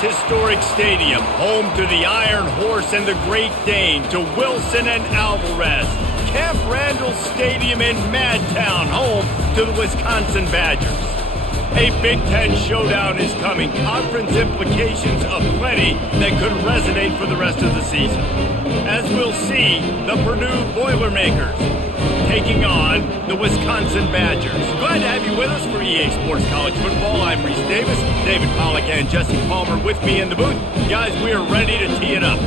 historic stadium, home to the Iron Horse and the Great Dane, to Wilson and Alvarez. Camp Randall Stadium in Madtown, home to the Wisconsin Badgers. A Big Ten showdown is coming. Conference implications aplenty that could resonate for the rest of the season. As we'll see, the Purdue Boilermakers taking on the Wisconsin Badgers. Glad to have you with us for EA Sports College Football. I'm Reese Davis, David Pollack, and Jesse Palmer with me in the booth. Guys, we are ready to tee it up.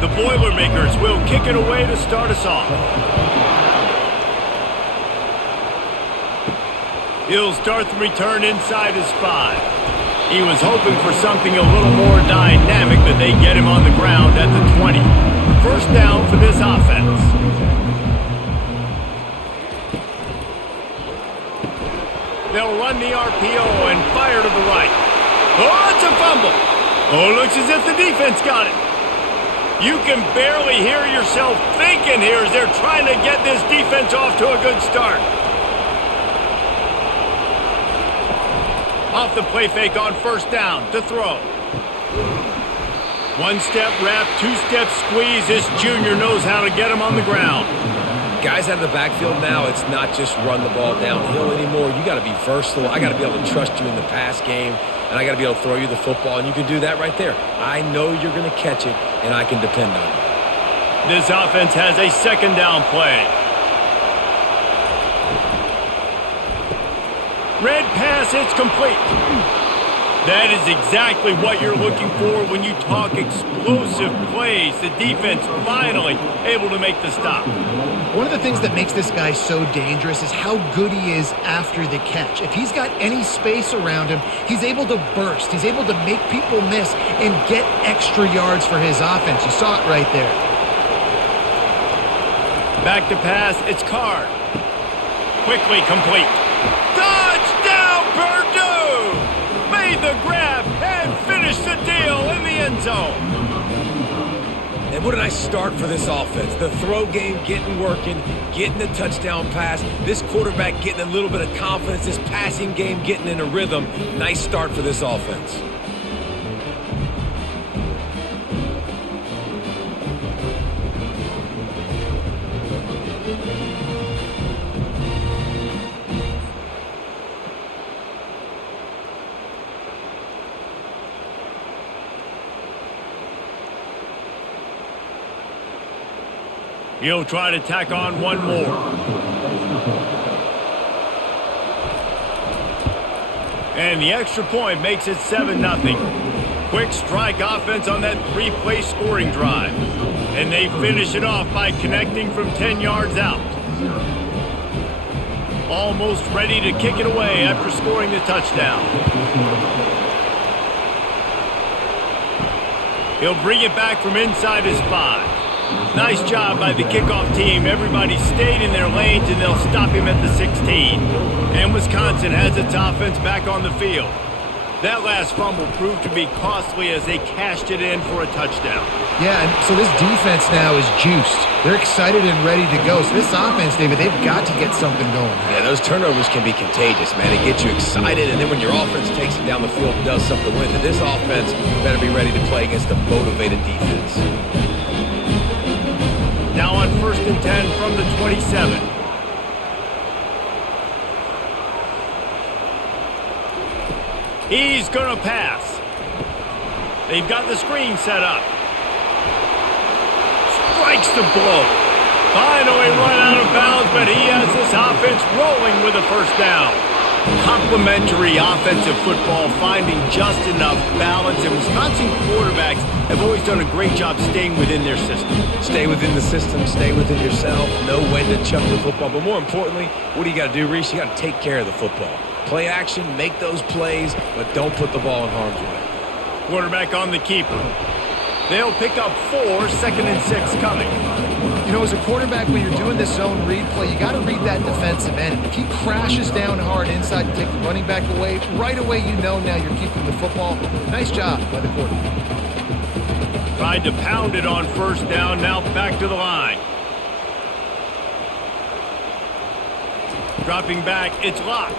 The Boilermakers will kick it away to start us off. He'll start the return inside his 5. He was hoping for something a little more dynamic, but they get him on the ground at the 20. First down for this offense. They'll run the RPO and fire to the right. Oh, it's a fumble. Oh, looks as if the defense got it. You can barely hear yourself thinking here as they're trying to get this defense off to a good start. Off the play fake on first down to throw. One-step wrap, two-step squeeze. This junior knows how to get him on the ground. Guys out of the backfield now, it's not just run the ball downhill anymore. You got to be versatile. I got to be able to trust you in the pass game, and I got to be able to throw you the football, and you can do that right there. I know you're going to catch it, and I can depend on you. This offense has a second down play. Red pass, it's complete. That is exactly what you're looking for when you talk explosive plays. The defense finally able to make the stop. One of the things that makes this guy so dangerous is how good he is after the catch. If he's got any space around him, he's able to burst. He's able to make people miss and get extra yards for his offense. You saw it right there. Back to pass, it's Card. Quickly complete. Touchdown, Purdue! Made the grab and finished the deal in the end zone. And what a nice start for this offense. The throw game getting working, getting the touchdown pass. This quarterback getting a little bit of confidence. This passing game getting in a rhythm. Nice start for this offense. He'll try to tack on one more. And the extra point makes it 7-0. Quick strike offense on that 3-play scoring drive. And they finish it off by connecting from 10 yards out. Almost ready to kick it away after scoring the touchdown. He'll bring it back from inside his 5. Nice job by the kickoff team. Everybody stayed in their lanes, and they'll stop him at the 16. And Wisconsin has its offense back on the field. That last fumble proved to be costly as they cashed it in for a touchdown. Yeah, and so this defense now is juiced. They're excited and ready to go. So this offense, David, they've got to get something going. Yeah, those turnovers can be contagious, man. It gets you excited, and then when your offense takes it down the field and does something with it, this offense better be ready to play against a motivated defense. Now on 1st and 10 from the 27. He's going to pass. They've got the screen set up. Strikes the blow. Finally run out of bounds, but he has this offense rolling with a first down. Complementary offensive football, finding just enough balance, and Wisconsin quarterbacks have always done a great job staying within their system. Stay within the system, stay within yourself, know when to chuck the football. But more importantly, what do you got to do, Reese? You got to take care of the football. Play action, make those plays, but don't put the ball in harm's way. Quarterback on the keeper. They'll pick up 4, 2nd and 6 coming. You know, as a quarterback, when you're doing this zone read play, you got to read that defensive end. If he crashes down hard inside to take the running back away, right away you know now you're keeping the football. Nice job by the quarterback. Tried to pound it on first down, now back to the line. Dropping back, it's locked.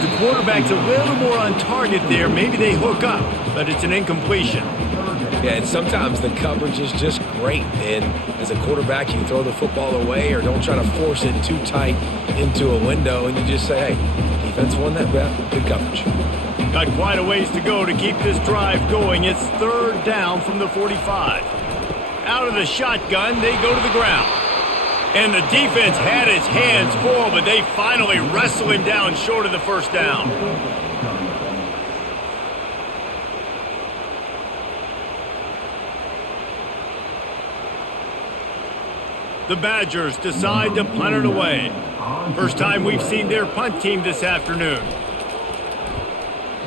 The quarterback's a little more on target there. Maybe they hook up, but it's an incompletion. Yeah, and sometimes the coverage is just great. And as a quarterback, you throw the football away or don't try to force it too tight into a window, and you just say, hey, defense won that bet. Good coverage. Got quite a ways to go to keep this drive going. It's third down from the 45. Out of the shotgun, they go to the ground. And the defense had his hands full, but they finally wrestle him down short of the first down. The Badgers decide to punt it away. First time we've seen their punt team this afternoon.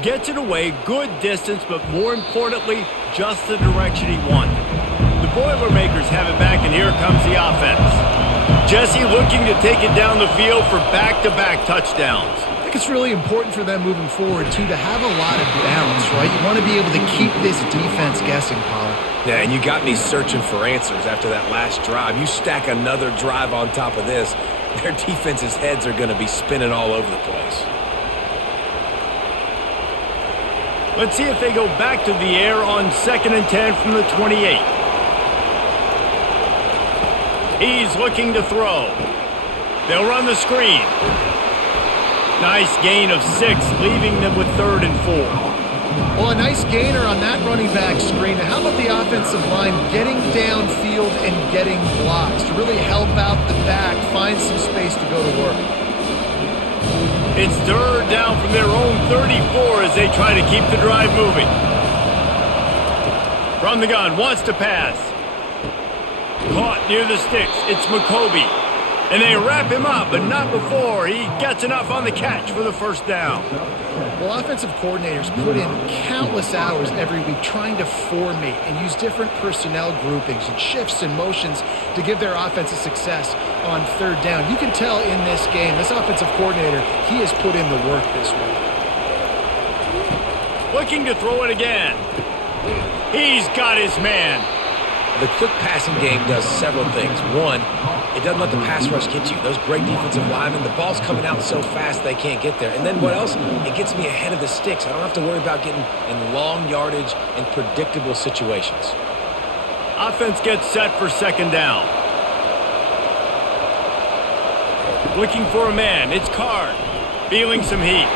Gets it away, good distance, but more importantly, just the direction he wanted. The Boilermakers have it back, and here comes the offense. Jesse looking to take it down the field for back-to-back touchdowns. I think it's really important for them moving forward, too, to have a lot of balance, right? You want to be able to keep this defense guessing, Pollard. Yeah, and you got me searching for answers after that last drive. You stack another drive on top of this, their defense's heads are going to be spinning all over the place. Let's see if they go back to the air on 2nd and 10 from the 28. He's looking to throw. They'll run the screen. Nice gain of 6, leaving them with 3rd and 4. Well, a nice gainer on that running back screen. Now, how about the offensive line getting downfield and getting blocks to really help out the back, find some space to go to work? It's 3rd down from their own 34 as they try to keep the drive moving. From the gun, wants to pass. Caught near the sticks. It's McCoby. And they wrap him up, but not before he gets enough on the catch for the first down. Well, offensive coordinators put in countless hours every week trying to formate and use different personnel groupings and shifts and motions to give their offensive success on 3rd down. You can tell in this game, this offensive coordinator, he has put in the work this week. Looking to throw it again. He's got his man. The quick passing game does several things. One, it doesn't let the pass rush get you. Those great defensive linemen, the ball's coming out so fast they can't get there. And then what else? It gets me ahead of the sticks. I don't have to worry about getting in long yardage and predictable situations. Offense gets set for 2nd down. Looking for a man. It's Card. Feeling some heat.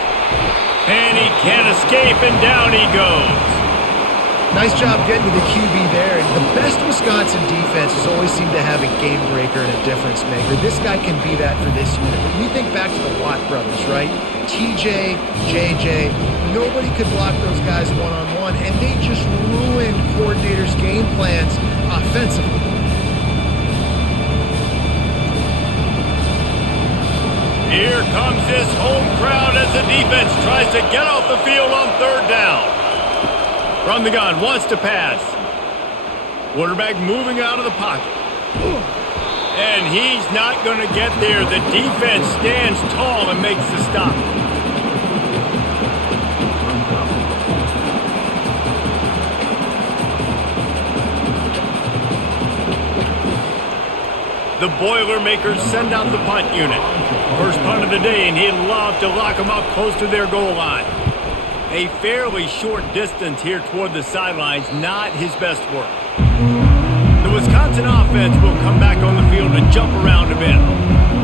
And he can't escape, and down he goes. Nice job getting to the QB there. The best Wisconsin defenses always seem to have a game breaker and a difference maker. This guy can be that for this unit. But we think back to the Watt brothers, right? TJ, JJ, nobody could block those guys one-on-one, and they just ruined coordinators' game plans offensively. Here comes this home crowd as the defense tries to get off the field on 3rd down. From the gun, wants to pass. Quarterback moving out of the pocket. And he's not going to get there. The defense stands tall and makes the stop. The Boilermakers send out the punt unit. First punt of the day, and he'd love to lock them up close to their goal line. A fairly short distance here toward the sidelines, not his best work. The Wisconsin offense will come back on the field and jump around a bit.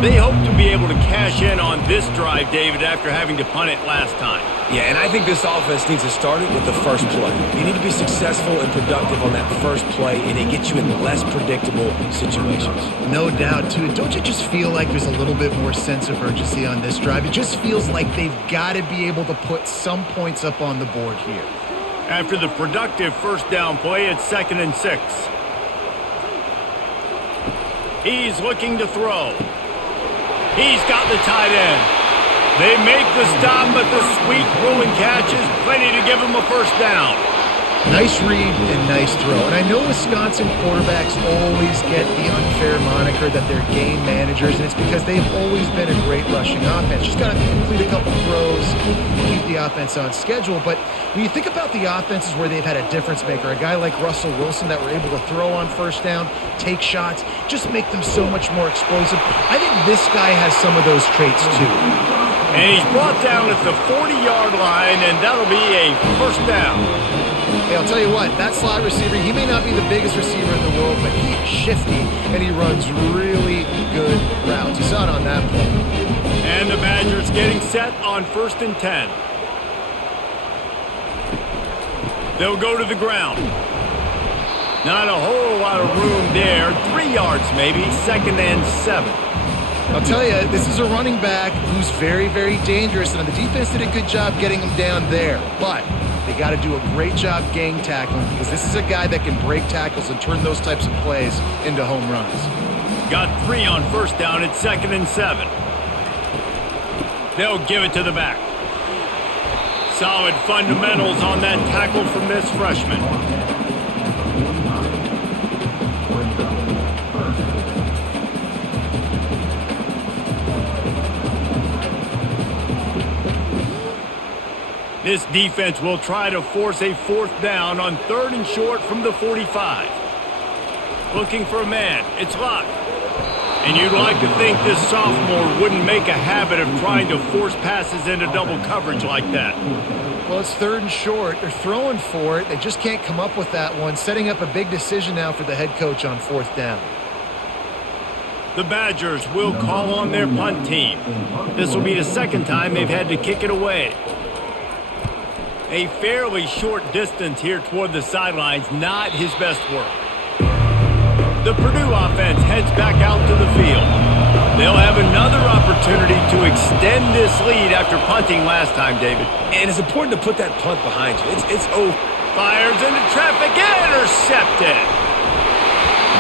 They hope to be able to cash in on this drive, David, after having to punt it last time. Yeah, and I think this offense needs to start it with the first play. You need to be successful and productive on that first play, and it gets you in less predictable situations. No doubt, too. Don't you just feel like there's a little bit more sense of urgency on this drive? It just feels like they've got to be able to put some points up on the board here. After the productive first down play, it's 2nd and 6. He's looking to throw. He's got the tight end. They make the stop, but the sweet rolling catch is plenty to give him a first down. Nice read and nice throw. And I know Wisconsin quarterbacks always get the unfair moniker that they're game managers, and it's because they've always been a great rushing offense. Just got to complete a couple throws, keep the offense on schedule. But when you think about the offenses where they've had a difference maker, a guy like Russell Wilson that were able to throw on first down, take shots, just make them so much more explosive. I think this guy has some of those traits too. And he's brought down at the 40-yard line, and that'll be a first down. Hey, I'll tell you what, that slot receiver, he may not be the biggest receiver in the world, but he is shifty, and he runs really good routes. You saw it on that play. And the Badgers getting set on 1st and 10. They'll go to the ground. Not a whole lot of room there. 3 yards maybe, 2nd and 7. I'll tell you, this is a running back who's very, very dangerous, and the defense did a good job getting him down there. But they got to do a great job gang tackling because this is a guy that can break tackles and turn those types of plays into home runs. Got 3 on first down at 2nd and 7. They'll give it to the back. Solid fundamentals on that tackle from this freshman. This defense will try to force a 4th down on 3rd and short from the 45. Looking for a man. It's locked. And you'd like to think this sophomore wouldn't make a habit of trying to force passes into double coverage like that. Well, it's 3rd and short. They're throwing for it. They just can't come up with that one. Setting up a big decision now for the head coach on 4th down. The Badgers will call on their punt team. This will be the 2nd time they've had to kick it away. A fairly short distance here toward the sidelines, not his best work. The Purdue offense heads back out to the field. They'll have another opportunity to extend this lead after punting last time, David. And it's important to put that punt behind you. It's over. Fires into traffic, intercepted.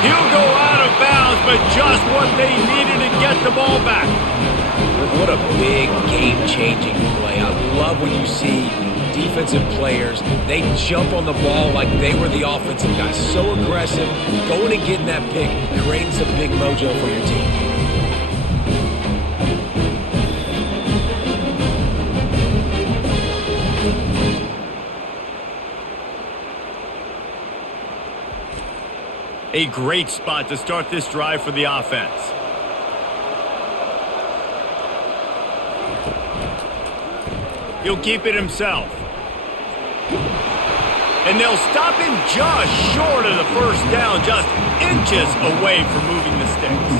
He'll go out of bounds, but just what they needed to get the ball back. What a big game-changing play. I love when you see defensive players, they jump on the ball like they were the offensive guys. So aggressive, going and getting that pick, creating some big mojo for your team. A great spot to start this drive for the offense. He'll keep it himself. And they'll stop him just short of the first down, just inches away from moving the sticks.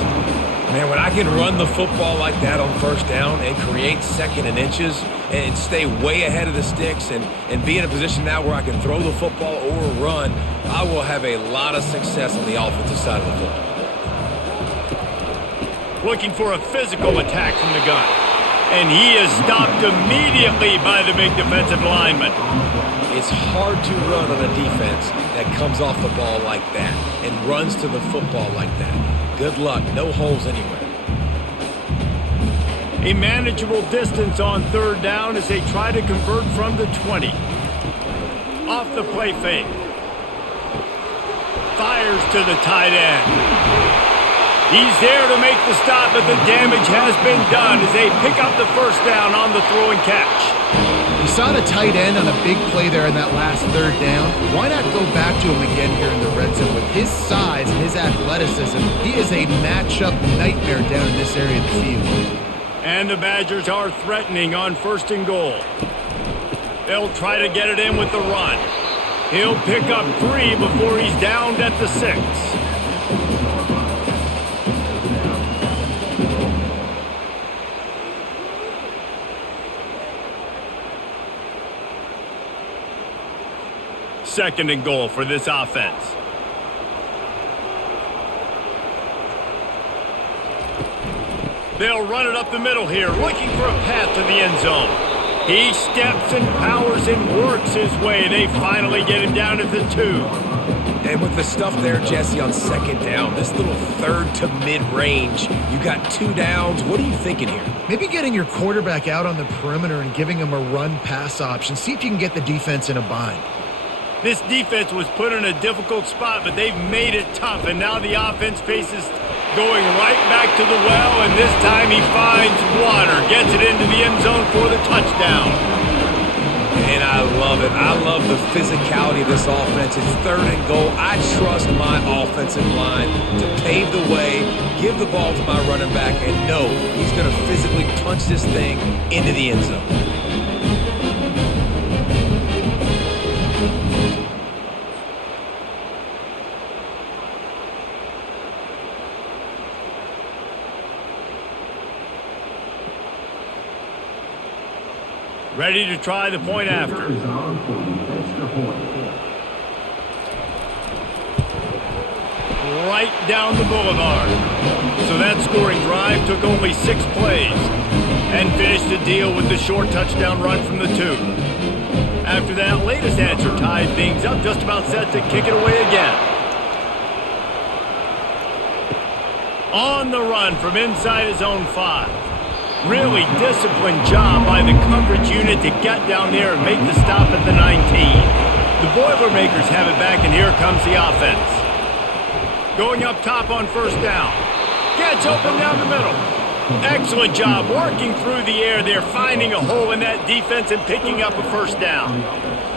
Man, when I can run the football like that on first down and create 2nd and inches and stay way ahead of the sticks and be in a position now where I can throw the football or run, I will have a lot of success on the offensive side of the football. Looking for a physical attack from the gun. And he is stopped immediately by the big defensive lineman. It's hard to run on a defense that comes off the ball like that and runs to the football like that. Good luck. No holes anywhere. A manageable distance on 3rd down as they try to convert from the 20. Off the play fake. Fires to the tight end. He's there to make the stop, but the damage has been done as they pick up the first down on the throw and catch. You saw the tight end on a big play there in that last 3rd down. Why not go back to him again here in the red zone? With his size and his athleticism, he is a matchup nightmare down in this area of the field. And the Badgers are threatening on 1st and goal. They'll try to get it in with the run. He'll pick up 3 before he's downed at the 6. Second and goal for this offense. They'll run it up the middle here, looking for a path to the end zone. He steps and powers and works his way. They finally get him down at the 2. And with the stuff there, Jesse, on 2nd down, this little 3rd to mid-range, you got 2 downs. What are you thinking here? Maybe getting your quarterback out on the perimeter and giving him a run-pass option. See if you can get the defense in a bind. This defense was put in a difficult spot, but they've made it tough, and now the offense faces going right back to the well, and this time he finds water, gets it into the end zone for the touchdown. And I love it. I love the physicality of this offense. It's 3rd and goal. I trust my offensive line to pave the way, give the ball to my running back, and know he's going to physically punch this thing into the end zone. Ready to try the point after. Right down the boulevard. So that scoring drive took only 6 plays and finished the deal with the short touchdown run from the 2. After that latest answer tied things up, just about set to kick it away again. On the run from inside his own 5. Really disciplined job by the coverage unit to get down there and make the stop at the 19. The Boilermakers have it back, and here comes the offense. Going up top on 1st down. Gets open down the middle. Excellent job working through the air there, finding a hole in that defense and picking up a 1st down.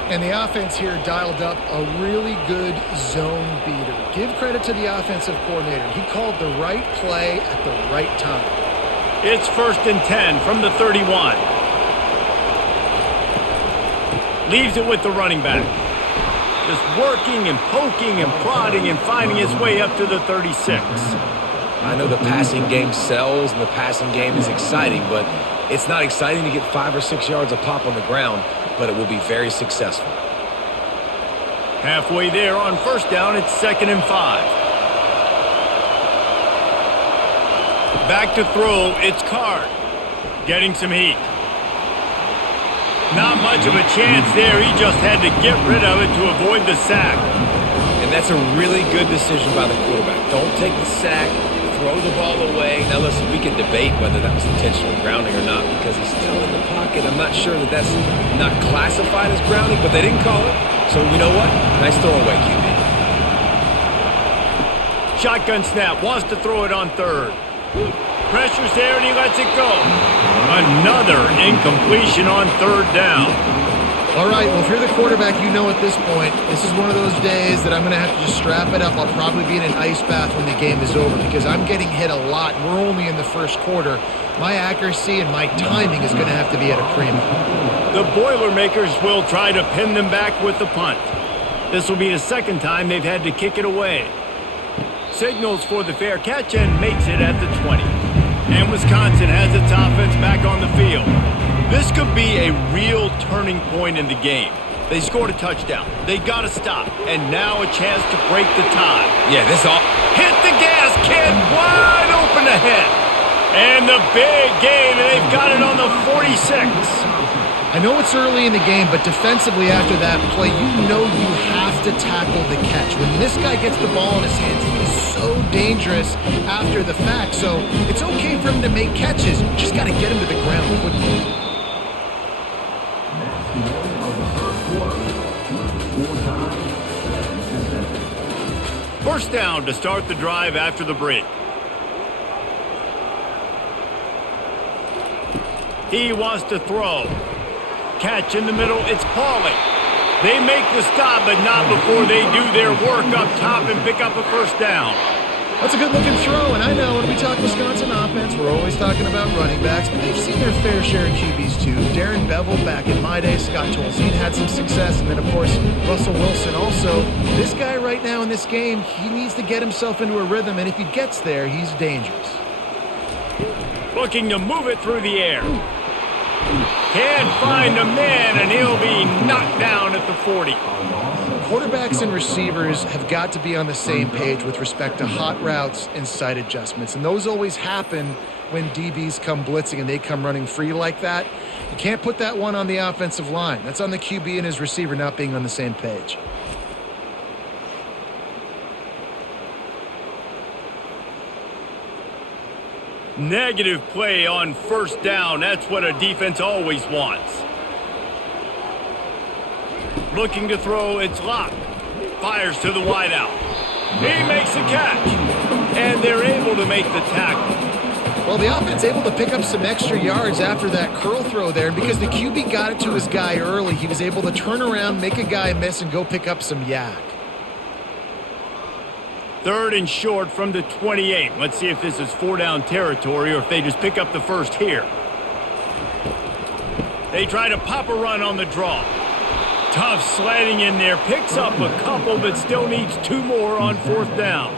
And the offense here dialed up a really good zone beater. Give credit to the offensive coordinator. He called the right play at the right time. It's 1st and 10 from the 31. Leaves it with the running back. Just working and poking and prodding and finding his way up to the 36. I know the passing game sells and the passing game is exciting, but it's not exciting to get 5 or 6 yards a pop on the ground, but it will be very successful. Halfway there on 1st down, it's 2nd and 5. Back to throw, it's Card. Getting some heat. Not much of a chance there. He just had to get rid of it to avoid the sack. And that's a really good decision by the quarterback. Don't take the sack, throw the ball away. Now listen, we can debate whether that was intentional grounding or not because he's still in the pocket. I'm not sure that that's not classified as grounding, but they didn't call it. So you know what? Nice throwaway, QB. Shotgun snap, wants to throw it on 3rd. Pressure's there and he lets it go. Another incompletion on 3rd down. All right, well, if you're the quarterback, you know at this point, this is one of those days that I'm going to have to just strap it up. I'll probably be in an ice bath when the game is over because I'm getting hit a lot. We're only in the 1st quarter. My accuracy and my timing is going to have to be at a premium. The Boilermakers will try to pin them back with the punt. This will be the 2nd time they've had to kick it away. Signals for the fair catch and makes it at the 20. And Wisconsin has its offense back on the field. This could be a real turning point in the game. They scored a touchdown. They got to stop. And now a chance to break the tie. Yeah, this all... Hit the gas, kid. Wide open ahead. And the big gain, and they've got it on the 46. I know it's early in the game, but defensively after that play, you know you have to tackle the catch. When this guy gets the ball in his hands, he's so dangerous after the fact. So it's okay for him to make catches. You just got to get him to the ground quickly. First down to start the drive after the break. He wants to throw. Catch in the middle, it's Pauly. They make the stop, but not before they do their work up top and pick up a 1st down. That's a good-looking throw, and I know when we talk Wisconsin offense, we're always talking about running backs, but they've seen their fair share of QBs too. Darren Bevel back in my day, Scott Tolzien had some success, and then, of course, Russell Wilson also. This guy right now in this game, he needs to get himself into a rhythm, and if he gets there, he's dangerous. Looking to move it through the air. Can't find a man, and he'll be knocked down at the 40. Quarterbacks and receivers have got to be on the same page with respect to hot routes and sight adjustments, and those always happen when DBs come blitzing and they come running free like that. You can't put that one on the offensive line. That's on the QB and his receiver not being on the same page. Negative play on 1st down. That's what a defense always wants. Looking to throw, it's Locke. Fires to the wideout. He makes the catch. And they're able to make the tackle. Well, the offense able to pick up some extra yards after that curl throw there. And because the QB got it to his guy early, he was able to turn around, make a guy miss, and go pick up some yak. 3rd and short from the 28. Let's see if this is 4-down territory or if they just pick up the first here. They try to pop a run on the draw. Tough sledding in there. Picks up a couple, but still needs 2 more on 4th down.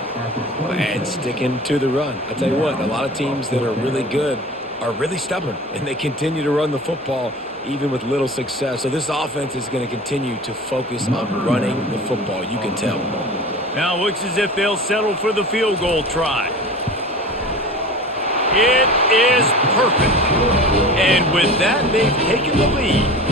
And sticking to the run. I tell you what, a lot of teams that are really good are really stubborn, and they continue to run the football even with little success. So this offense is going to continue to focus on running the football. You can tell. Now looks as if they'll settle for the field goal try. It is perfect. And with that, they've taken the lead.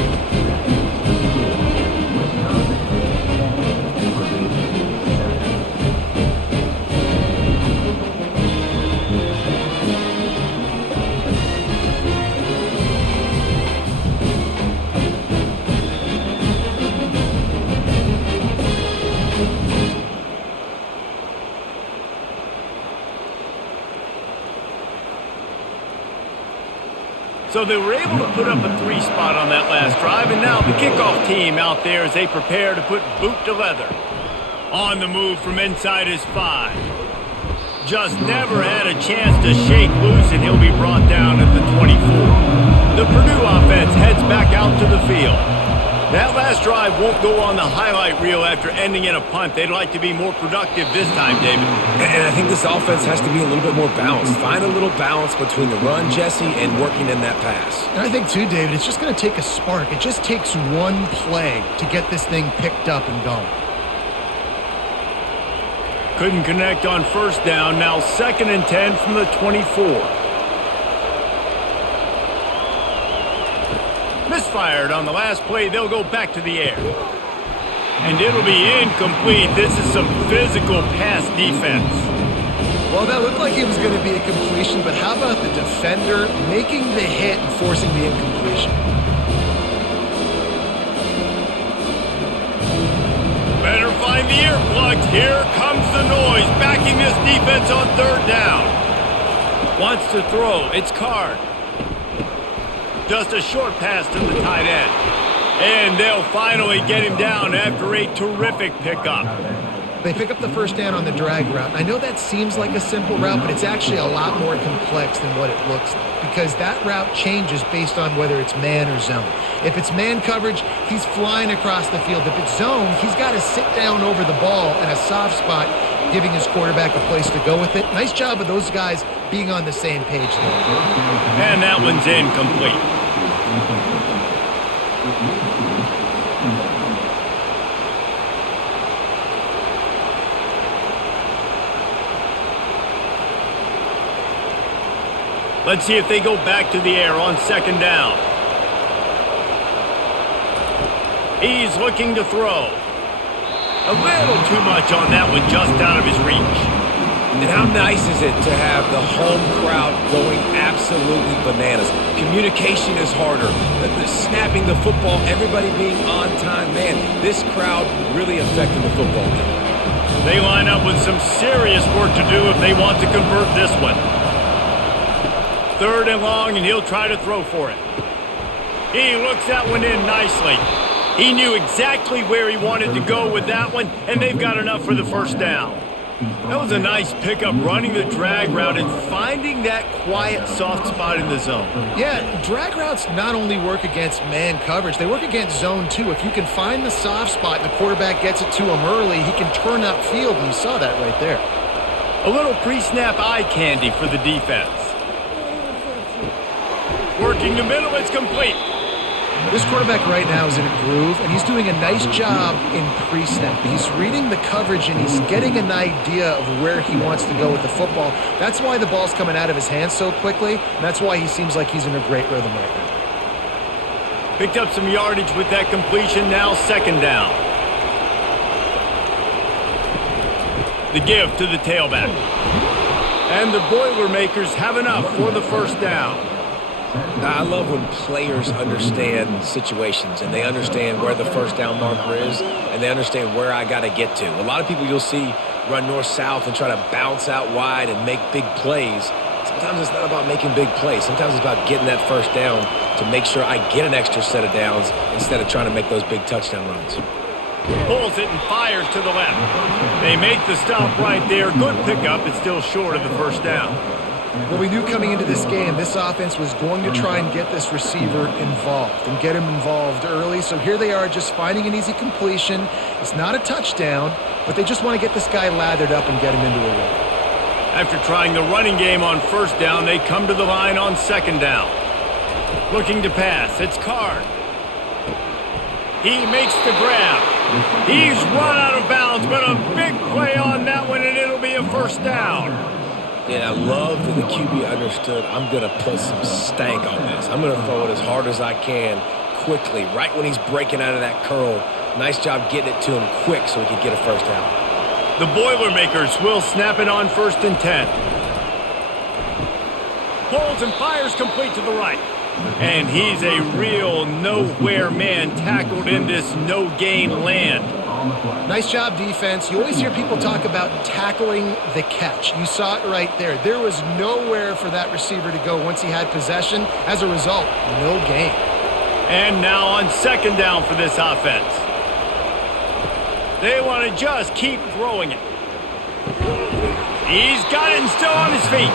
So they were able to put up a 3 spot on that last drive, and now the kickoff team out there as they prepare to put boot to leather. On the move from inside his 5. Just never had a chance to shake loose, and he'll be brought down at the 24. The Purdue offense heads back out to the field. That last drive won't go on the highlight reel after ending in a punt. They'd like to be more productive this time, David. And I think this offense has to be a little bit more balanced. Find a little balance between the run, Jesse, and working in that pass. And I think, too, David, it's just going to take a spark. It just takes one play to get this thing picked up and going. Couldn't connect on 1st down. Now 2nd and 10 from the 24. Misfired on the last play. They'll go back to the air. And it'll be incomplete. This is some physical pass defense. Well, that looked like it was going to be a completion, but how about the defender making the hit and forcing the incompletion? Better find the earplugs. Here comes the noise. Backing this defense on 3rd down. Wants to throw. It's Card. Just a short pass to the tight end. And they'll finally get him down after a terrific pickup. They pick up the 1st down on the drag route. I know that seems like a simple route, but it's actually a lot more complex than what it looks like because that route changes based on whether it's man or zone. If it's man coverage, he's flying across the field. If it's zone, he's got to sit down over the ball in a soft spot, giving his quarterback a place to go with it. Nice job of those guys being on the same page there. And that one's incomplete. Let's see if they go back to the air on 2nd down. He's looking to throw. A little too much on that one, just out of his reach. And how nice is it to have the home crowd going absolutely bananas? Communication is harder. The snapping the football, everybody being on time. Man, this crowd really affecting the football game. They line up with some serious work to do if they want to convert this one. 3rd and long, and he'll try to throw for it. He looks that one in nicely. He knew exactly where he wanted to go with that one, and they've got enough for the 1st down. That was a nice pickup, running the drag route and finding that quiet, soft spot in the zone. Yeah, drag routes not only work against man coverage, they work against zone too. If you can find the soft spot and the quarterback gets it to him early, he can turn upfield, and you saw that right there. A little pre-snap eye candy for the defense. Working the middle, it's complete. This quarterback right now is in a groove, and he's doing a nice job in pre-snap. He's reading the coverage, and he's getting an idea of where he wants to go with the football. That's why the ball's coming out of his hands so quickly, and that's why he seems like he's in a great rhythm right now. Picked up some yardage with that completion, now 2nd down. The give to the tailback. And the Boilermakers have enough for the 1st down. I love when players understand situations and they understand where the first down marker is and they understand where I got to get to. A lot of people you'll see run north-south and try to bounce out wide and make big plays. Sometimes it's not about making big plays. Sometimes it's about getting that first down to make sure I get an extra set of downs instead of trying to make those big touchdown runs. Pulls it and fires to the left. They make the stop right there. Good pickup. It's still short of the first down. Well, we knew coming into this game, this offense was going to try and get this receiver involved and get him involved early. So here they are just finding an easy completion. It's not a touchdown, but they just want to get this guy lathered up and get him into a run. After trying the running game on first down, they come to the line on second down. Looking to pass. It's Card. He makes the grab. He's run out of bounds, but a big play on that one, and it'll be a first down. Yeah, I love that the QB understood I'm going to put some stank on this. I'm going to throw it as hard as I can quickly, right when he's breaking out of that curl. Nice job getting it to him quick so he could get a first down. The Boilermakers will snap it on 1st and 10. Pulls and fires complete to the right. And he's a real nowhere man tackled in this no-gain land. Nice job, defense. You always hear people talk about tackling the catch. You saw it right there. There was nowhere for that receiver to go once he had possession. As a result, no gain. And now on second down for this offense. They want to just keep throwing it. He's got it and still on his feet.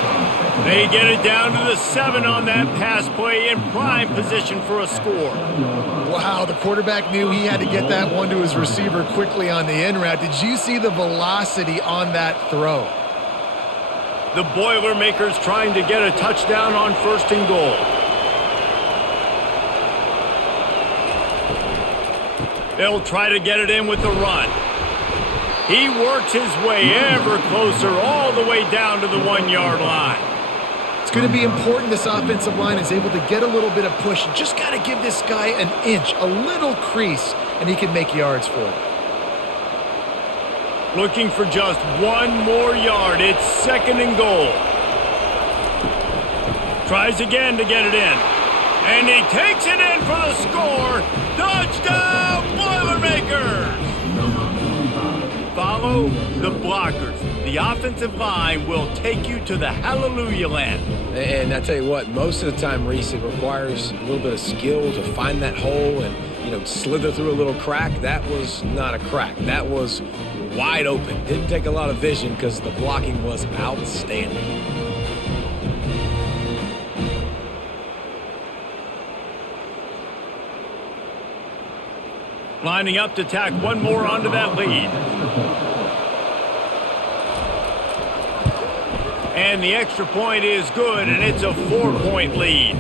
They get it down to the 7 on that pass play in prime position for a score. Wow, the quarterback knew he had to get that one to his receiver quickly on the in route. Did you see the velocity on that throw? The Boilermakers trying to get a touchdown on 1st and goal. They'll try to get it in with the run. He works his way ever closer all the way down to the 1-yard line. It's going to be important this offensive line is able to get a little bit of push. You just got to give this guy an inch, a little crease, and he can make yards for it. Looking for just 1 more yard. It's 2nd and goal. Tries again to get it in. And he takes it in for the score. Touchdown, Boilermakers! Follow the blockers. The offensive line will take you to the hallelujah land. And I tell you what, most of the time, Reese, it requires a little bit of skill to find that hole and, slither through a little crack. That was not a crack. That was wide open. Didn't take a lot of vision because the blocking was outstanding. Lining up to tack one more onto that lead. And the extra point is good, and it's a 4-point lead.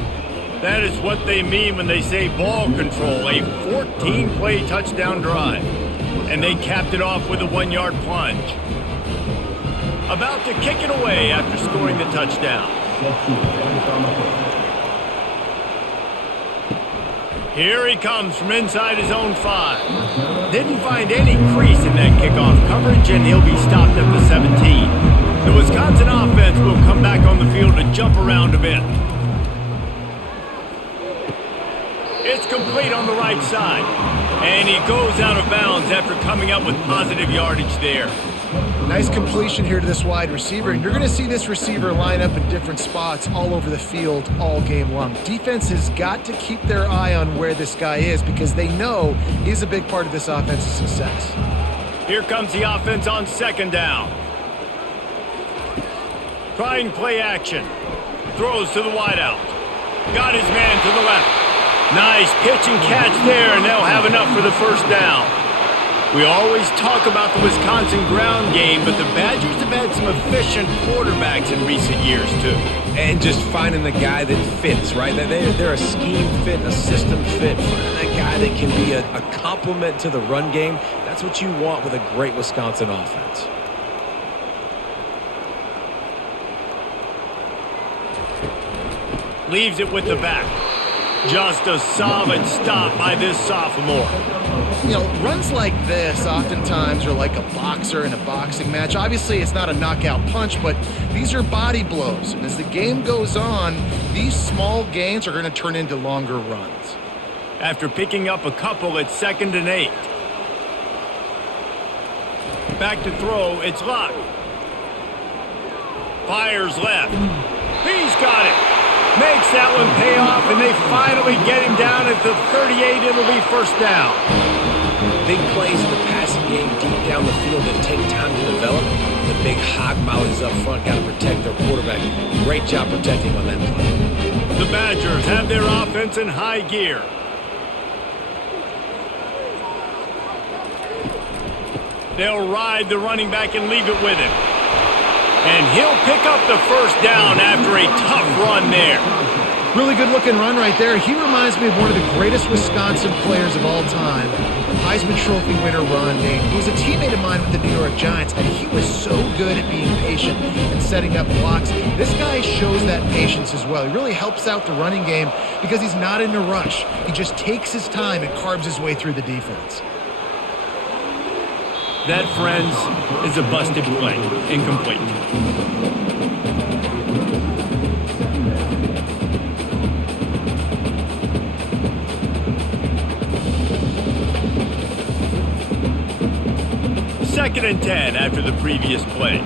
That is what they mean when they say ball control, a 14-play touchdown drive. And they capped it off with a 1-yard plunge. About to kick it away after scoring the touchdown. Here he comes from inside his own 5. Didn't find any crease in that kickoff coverage, and he'll be stopped at the 17. The Wisconsin offense will come back on the field to jump around a bit. It's complete on the right side. And he goes out of bounds after coming up with positive yardage there. Nice completion here to this wide receiver. And you're going to see this receiver line up in different spots all over the field all game long. Defense has got to keep their eye on where this guy is because they know he's a big part of this offense's success. Here comes the offense on second down. Trying play action. Throws to the wideout. Got his man to the left. Nice pitch and catch there, and they'll have enough for the first down. We always talk about the Wisconsin ground game, but the Badgers have had some efficient quarterbacks in recent years, too. And just finding the guy that fits, right? They're a scheme fit, a system fit. Finding that guy that can be a complement to the run game. That's what you want with a great Wisconsin offense. Leaves it with the back. Just a solid stop by this sophomore. You know, runs like this oftentimes are like a boxer in a boxing match. Obviously, it's not a knockout punch, but these are body blows. And as the game goes on, these small gains are going to turn into longer runs. After picking up a couple at 2nd and 8. Back to throw, it's Luck. Fires left. He's got it. Makes that one pay off, and they finally get him down at the 38. It'll be first down. Big plays in the passing game deep down the field that take time to develop. The big hog mollies up front got to protect their quarterback. Great job protecting on that play. The Badgers have their offense in high gear. They'll ride the running back and leave it with him. And he'll pick up the first down after a tough run there. Really good-looking run right there. He reminds me of one of the greatest Wisconsin players of all time. Heisman Trophy winner Ron Dayne. He was a teammate of mine with the New York Giants, and he was so good at being patient and setting up blocks. This guy shows that patience as well. He really helps out the running game because he's not in a rush. He just takes his time and carves his way through the defense. That, friends, is a busted play. Incomplete. Second and 10 after the previous play.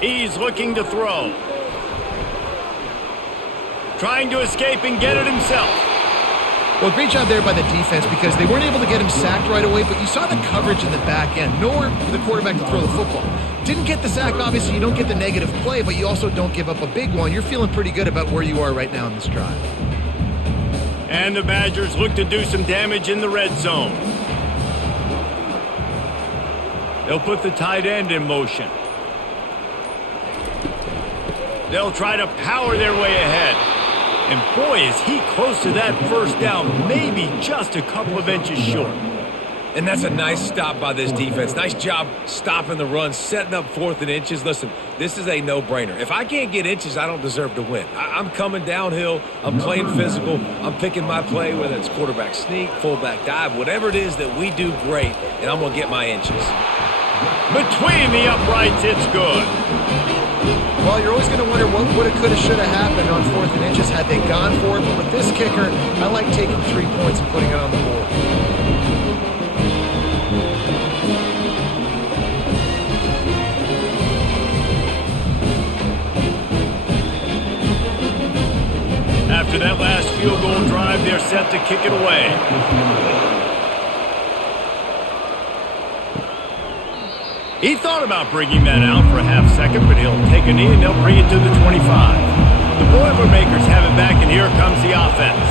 He's looking to throw. Trying to escape and get it himself. Well, great job there by the defense because they weren't able to get him sacked right away, but you saw the coverage in the back end. Nowhere for the quarterback to throw the football. Didn't get the sack, obviously. You don't get the negative play, but you also don't give up a big one. You're feeling pretty good about where you are right now in this drive. And the Badgers look to do some damage in the red zone. They'll put the tight end in motion. They'll try to power their way ahead. And boy, is he close to that first down, maybe just a couple of inches short. And that's a nice stop by this defense. Nice job stopping the run, setting up 4th and inches. Listen, this is a no-brainer. If I can't get inches, I don't deserve to win. I'm coming downhill. I'm playing physical. I'm picking my play, whether it's quarterback sneak, fullback dive, whatever it is that we do great, and I'm going to get my inches. Between the uprights, it's good. Well, you're always going to wonder what woulda, coulda, shoulda happened on 4th and inches had they gone for it. But with this kicker, I like taking 3 points and putting it on the board. After that last field goal drive, they're set to kick it away. He thought about bringing that out for a half second, but he'll take a knee and they'll bring it to the 25. The Boilermakers have it back, and here comes the offense.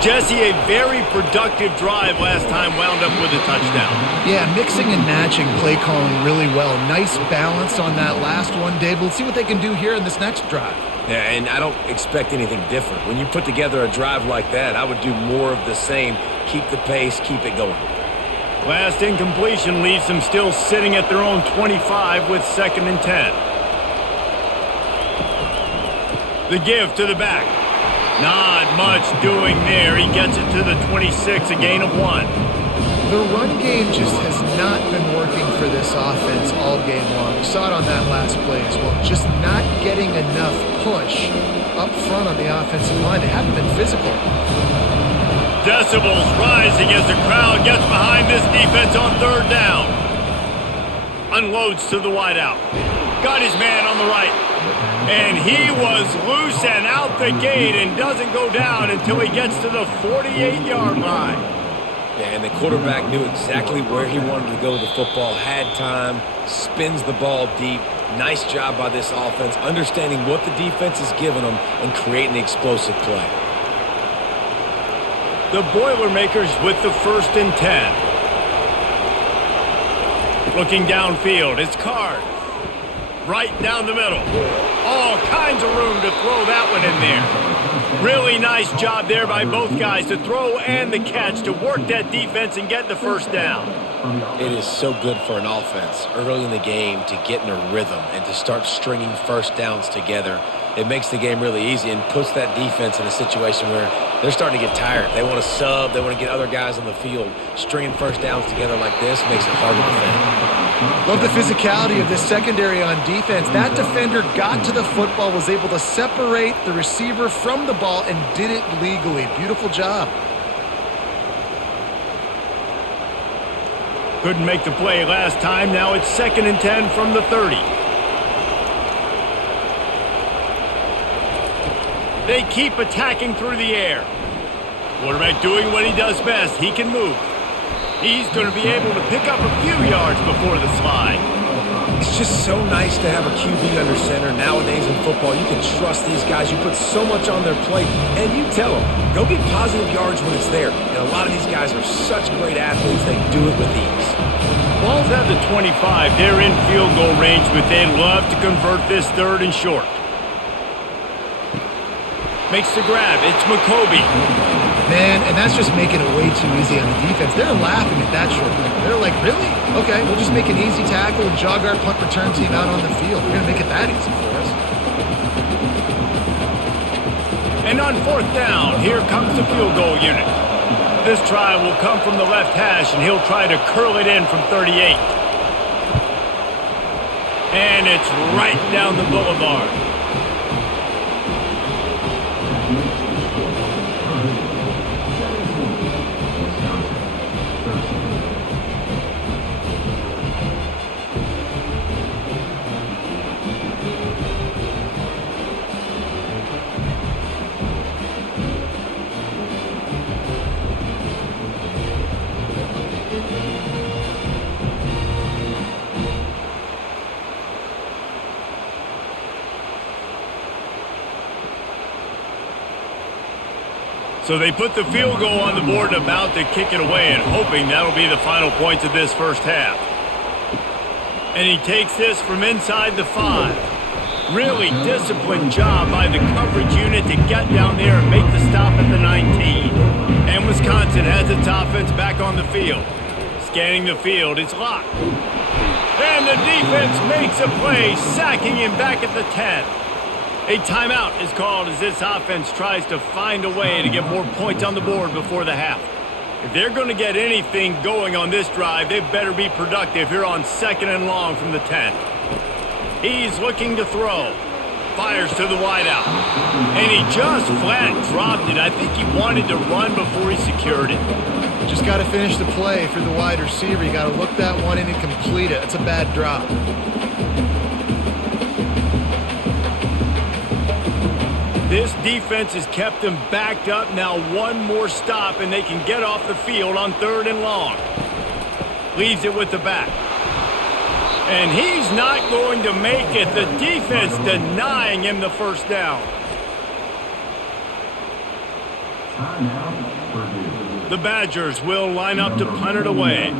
Jesse, a very productive drive last time, wound up with a touchdown. Yeah, mixing and matching play calling really well. Nice balance on that last one, Dave. Let's see what they can do here in this next drive. Yeah, and I don't expect anything different. When you put together a drive like that, I would do more of the same. Keep the pace, keep it going. Last incompletion leaves them still sitting at their own 25 with 2nd and 10. The give to the back. Not much doing there. He gets it to the 26, a gain of 1. The run game just has not been working for this offense all game long. We saw it on that last play as well. Just not getting enough push up front on the offensive line. They haven't been physical. Decibels rising as the crowd gets behind this defense on 3rd down. Unloads to the wideout. Got his man on the right. And he was loose and out the gate and doesn't go down until he gets to the 48-yard line. Yeah, and the quarterback knew exactly where he wanted to go with the football, had time, spins the ball deep. Nice job by this offense, understanding what the defense is giving them and creating the explosive play. The Boilermakers with the 1st and 10. Looking downfield, it's Card. Right down the middle. All kinds of room to throw that one in there. Really nice job there by both guys to throw and the catch to work that defense and get the first down. It is so good for an offense early in the game to get in a rhythm and to start stringing first downs together. It makes the game really easy and puts that defense in a situation where they're starting to get tired. They want to sub. They want to get other guys on the field. Stringing first downs together like this makes it hard to defend. Love the physicality of this secondary on defense. That defender got to the football, was able to separate the receiver from the ball, and did it legally. Beautiful job. Couldn't make the play last time. Now it's 2nd and 10 from the 30. They keep attacking through the air. Quarterback doing what he does best. He can move. He's going to be able to pick up a few yards before the slide. It's just so nice to have a QB under center. Nowadays in football, you can trust these guys. You put so much on their plate, and you tell them, go get positive yards when it's there. And a lot of these guys are such great athletes, they do it with ease. Ball's at the 25. They're in field goal range, but they'd love to convert this 3rd and short. Makes the grab. It's McCoby. Man, and that's just making it way too easy on the defense. They're laughing at that short thing. They're like, really? Okay, we'll just make an easy tackle and jog our punt return team out on the field. We're going to make it that easy for us. And on 4th down, here comes the field goal unit. This try will come from the left hash, and he'll try to curl it in from 38. And it's right down the boulevard. So they put the field goal on the board and about to kick it away and hoping that'll be the final points of this first half. And he takes this from inside the 5. Really disciplined job by the coverage unit to get down there and make the stop at the 19. And Wisconsin has its offense back on the field. Scanning the field, it's locked. And the defense makes a play, sacking him back at the 10. A timeout is called as this offense tries to find a way to get more points on the board before the half. If they're going to get anything going on this drive, they better be productive here on 2nd and long from the 10. He's looking to throw. Fires to the wideout. And he just flat dropped it. I think he wanted to run before he secured it. Just got to finish the play for the wide receiver. You got to look that one in and complete it. It's a bad drop. This defense has kept them backed up. Now one more stop, and they can get off the field on 3rd and long. Leaves it with the back. And he's not going to make it. The defense denying him the first down. The Badgers will line up to punt it away.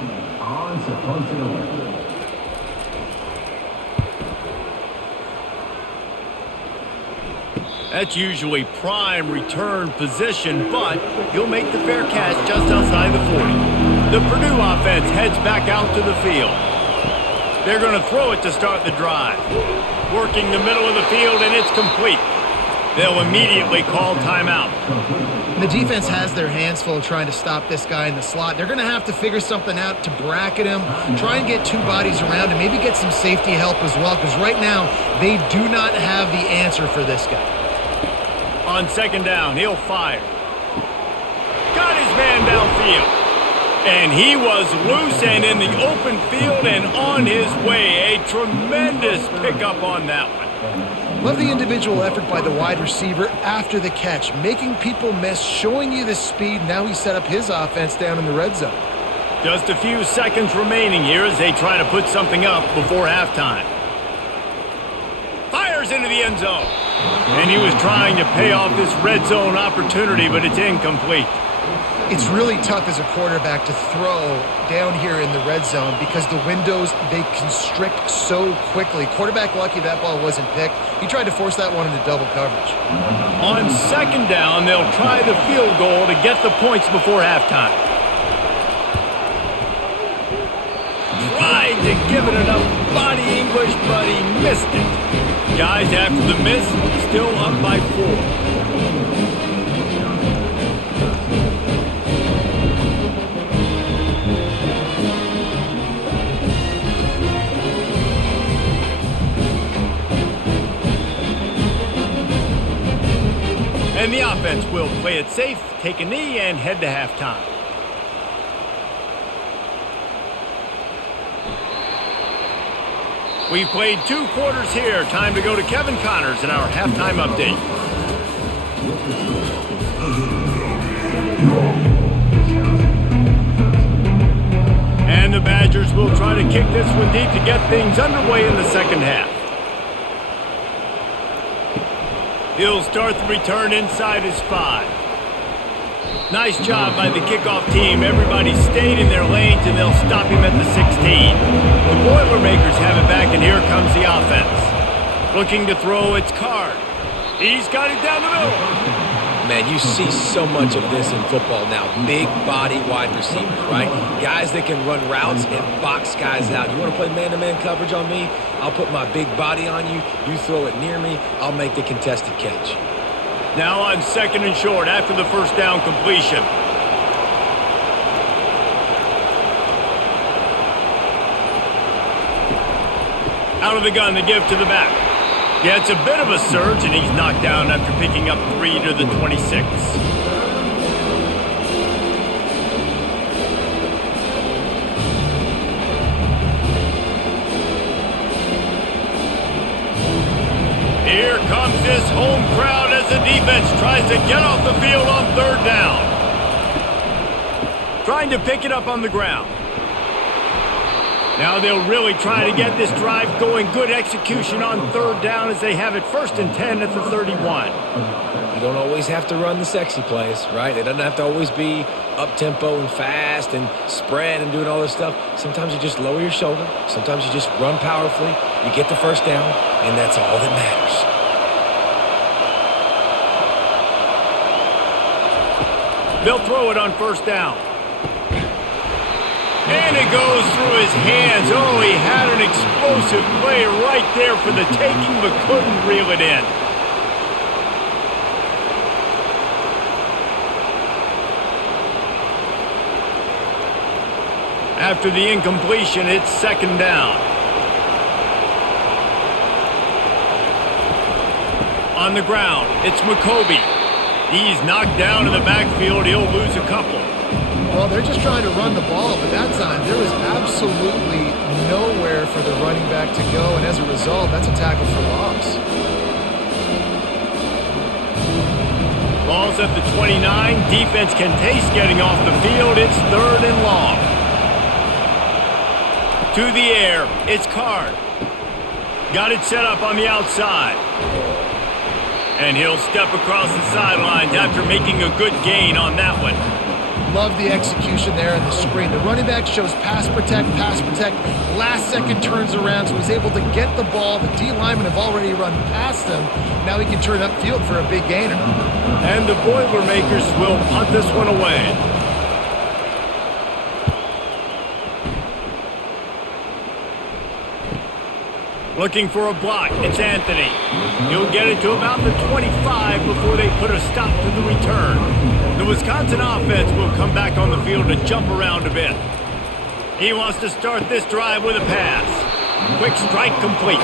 That's usually prime return position, but he'll make the fair catch just outside the 40. The Purdue offense heads back out to the field. They're going to throw it to start the drive. Working the middle of the field, and it's complete. They'll immediately call timeout. The defense has their hands full trying to stop this guy in the slot. They're going to have to figure something out to bracket him, try and get 2 bodies around him, maybe get some safety help as well, because right now they do not have the answer for this guy. On 2nd down, he'll fire. Got his man downfield. And he was loose and in the open field and on his way. A tremendous pickup on that one. Love the individual effort by the wide receiver after the catch, making people miss, showing you the speed. Now he set up his offense down in the red zone. Just a few seconds remaining here as they try to put something up before halftime. Fires into the end zone. And he was trying to pay off this red zone opportunity, but it's incomplete. It's really tough as a quarterback to throw down here in the red zone because the windows, they constrict so quickly. Quarterback lucky that ball wasn't picked. He tried to force that one into double coverage. On second down, they'll try the field goal to get the points before halftime. Tried to give it enough body English, but he missed it. Guys, after the miss, still up by 4. And the offense will play it safe, take a knee, and head to halftime. We've played 2 quarters here. Time to go to Kevin Connors in our halftime update. And the Badgers will try to kick this one deep to get things underway in the second half. He'll start the return inside his 5. Nice job by the kickoff team. Everybody stayed in their lanes, and they'll stop him at the 16. The Boilermakers have it back, and here comes the offense. Looking to throw, it's Card. He's got it down the middle. Man, you see so much of this in football now. Big body wide receivers, right? Guys that can run routes and box guys out. You want to play man-to-man coverage on me? I'll put my big body on you. You throw it near me, I'll make the contested catch. Now on second and short after the first down completion. Out of the gun, the give to the back. Yeah, it's a bit of a surge, and he's knocked down after picking up 3 to the 26. Here comes this home crowd as the defense tries to get off the field on third down. Trying to pick it up on the ground. Now they'll really try to get this drive going. Good execution on third down as they have it 1st and 10 at the 31. You don't always have to run the sexy plays, right? It doesn't have to always be up-tempo and fast and spread and doing all this stuff. Sometimes you just lower your shoulder. Sometimes you just run powerfully. You get the first down, and that's all that matters. They'll throw it on first down. And it goes through his hands. Oh, he had an explosive play right there for the taking, but couldn't reel it in. After the incompletion, it's second down. On the ground, it's McCoby. He's knocked down in the backfield. He'll lose a couple. Well, they're just trying to run the ball, but that time there was absolutely nowhere for the running back to go, and as a result, that's a tackle for loss. Ball's at the 29. Defense can taste getting off the field. It's 3rd and long. To the air, it's Card. Got it set up on the outside. And he'll step across the sidelines after making a good gain on that one. Love the execution there in the screen. The running back shows pass protect. Last second turns around, so he's able to get the ball. The D linemen have already run past him. Now he can turn upfield for a big gainer. And the Boilermakers will punt this one away. Looking for a block, it's Anthony. He'll get it to about the 25 before they put a stop to the return. The Wisconsin offense will come back on the field to jump around a bit. He wants to start this drive with a pass. Quick strike complete.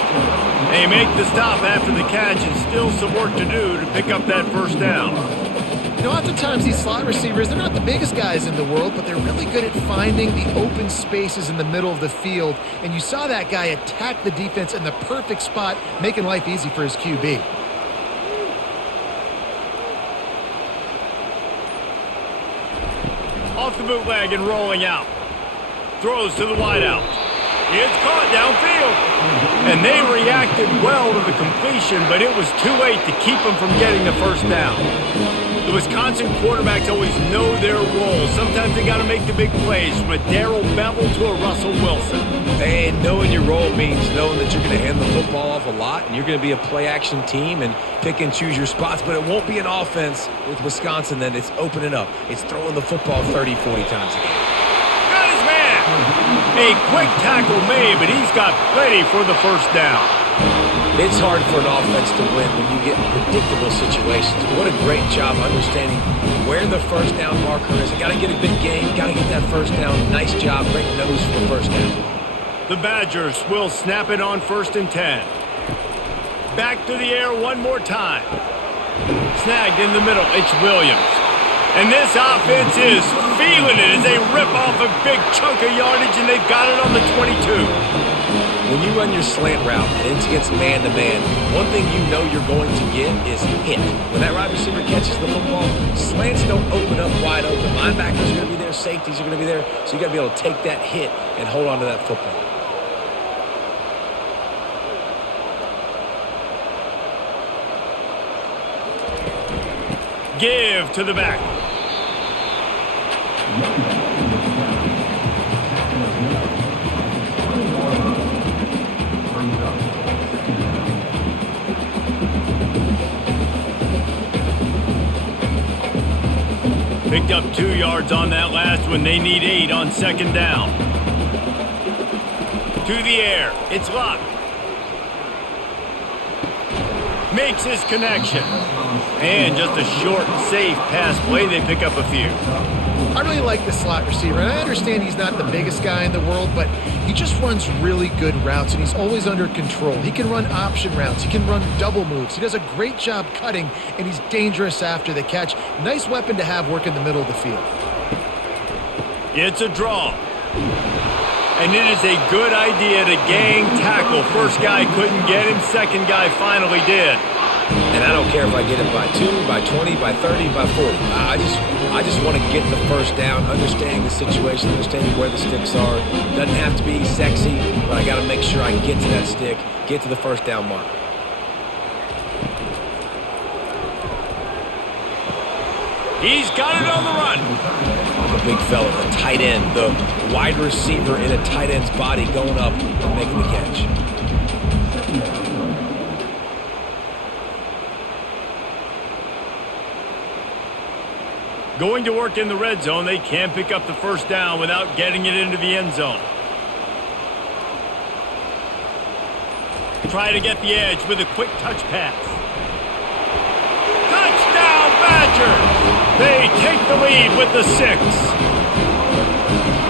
They make the stop after the catch and still some work to do to pick up that first down. You know, oftentimes these slot receivers, they're not the biggest guys in the world, but they're really good at finding the open spaces in the middle of the field. And you saw that guy attack the defense in the perfect spot, making life easy for his QB. Off the bootleg and rolling out. Throws to the wideout. It's caught downfield. And they reacted well to the completion, but it was too late to keep them from getting the first down. The Wisconsin quarterbacks always know their role. Sometimes they got to make the big plays, from a Darrell Bevel to a Russell Wilson. And knowing your role means knowing that you're going to hand the football off a lot, and you're going to be a play-action team and pick and choose your spots, but it won't be an offense with Wisconsin that it's opening up. It's throwing the football 30, 40 times a game. Got his man! A quick tackle made, but he's got plenty for the first down. It's hard for an offense to win when you get in predictable situations. What a great job understanding where the first down marker is. Got to get a big gain, got to get that first down. Nice job, great nose for the first down. The Badgers will snap it on 1st and 10. Back to the air one more time. Snagged in the middle, it's Williams. And this offense is feeling it as they rip off a big chunk of yardage, and they've got it on the 22. When you run your slant route and it's against man-to-man, one thing you know you're going to get is hit. When that wide receiver catches the football, slants don't open up wide open. Linebackers are going to be there, safeties are going to be there, so you got to be able to take that hit and hold on to that football. Give to the back. Picked up 2 yards on that last one. They need 8 on 2nd down. To the air. It's Luck. Makes his connection. And just a short, safe pass play. They pick up a few. I really like the slot receiver, and I understand he's not the biggest guy in the world, but he just runs really good routes, and he's always under control. He can run option routes. He can run double moves. He does a great job cutting, and he's dangerous after the catch. Nice weapon to have work in the middle of the field. It's a draw. And it is a good idea to gang tackle. First guy couldn't get him. Second guy finally did. And I don't care if I get it by 2, by 20, by 30, by 40. I just want to get the first down, understanding the situation, understanding where the sticks are. Doesn't have to be sexy, but I got to make sure I get to that stick, get to the first down mark. He's got it on the run. The big fella, the tight end, the wide receiver in a tight end's body going up and making the catch. Going to work in the red zone. They can't pick up the first down without getting it into the end zone. Try to get the edge with a quick touch pass. Touchdown, Badgers! They take the lead with the 6.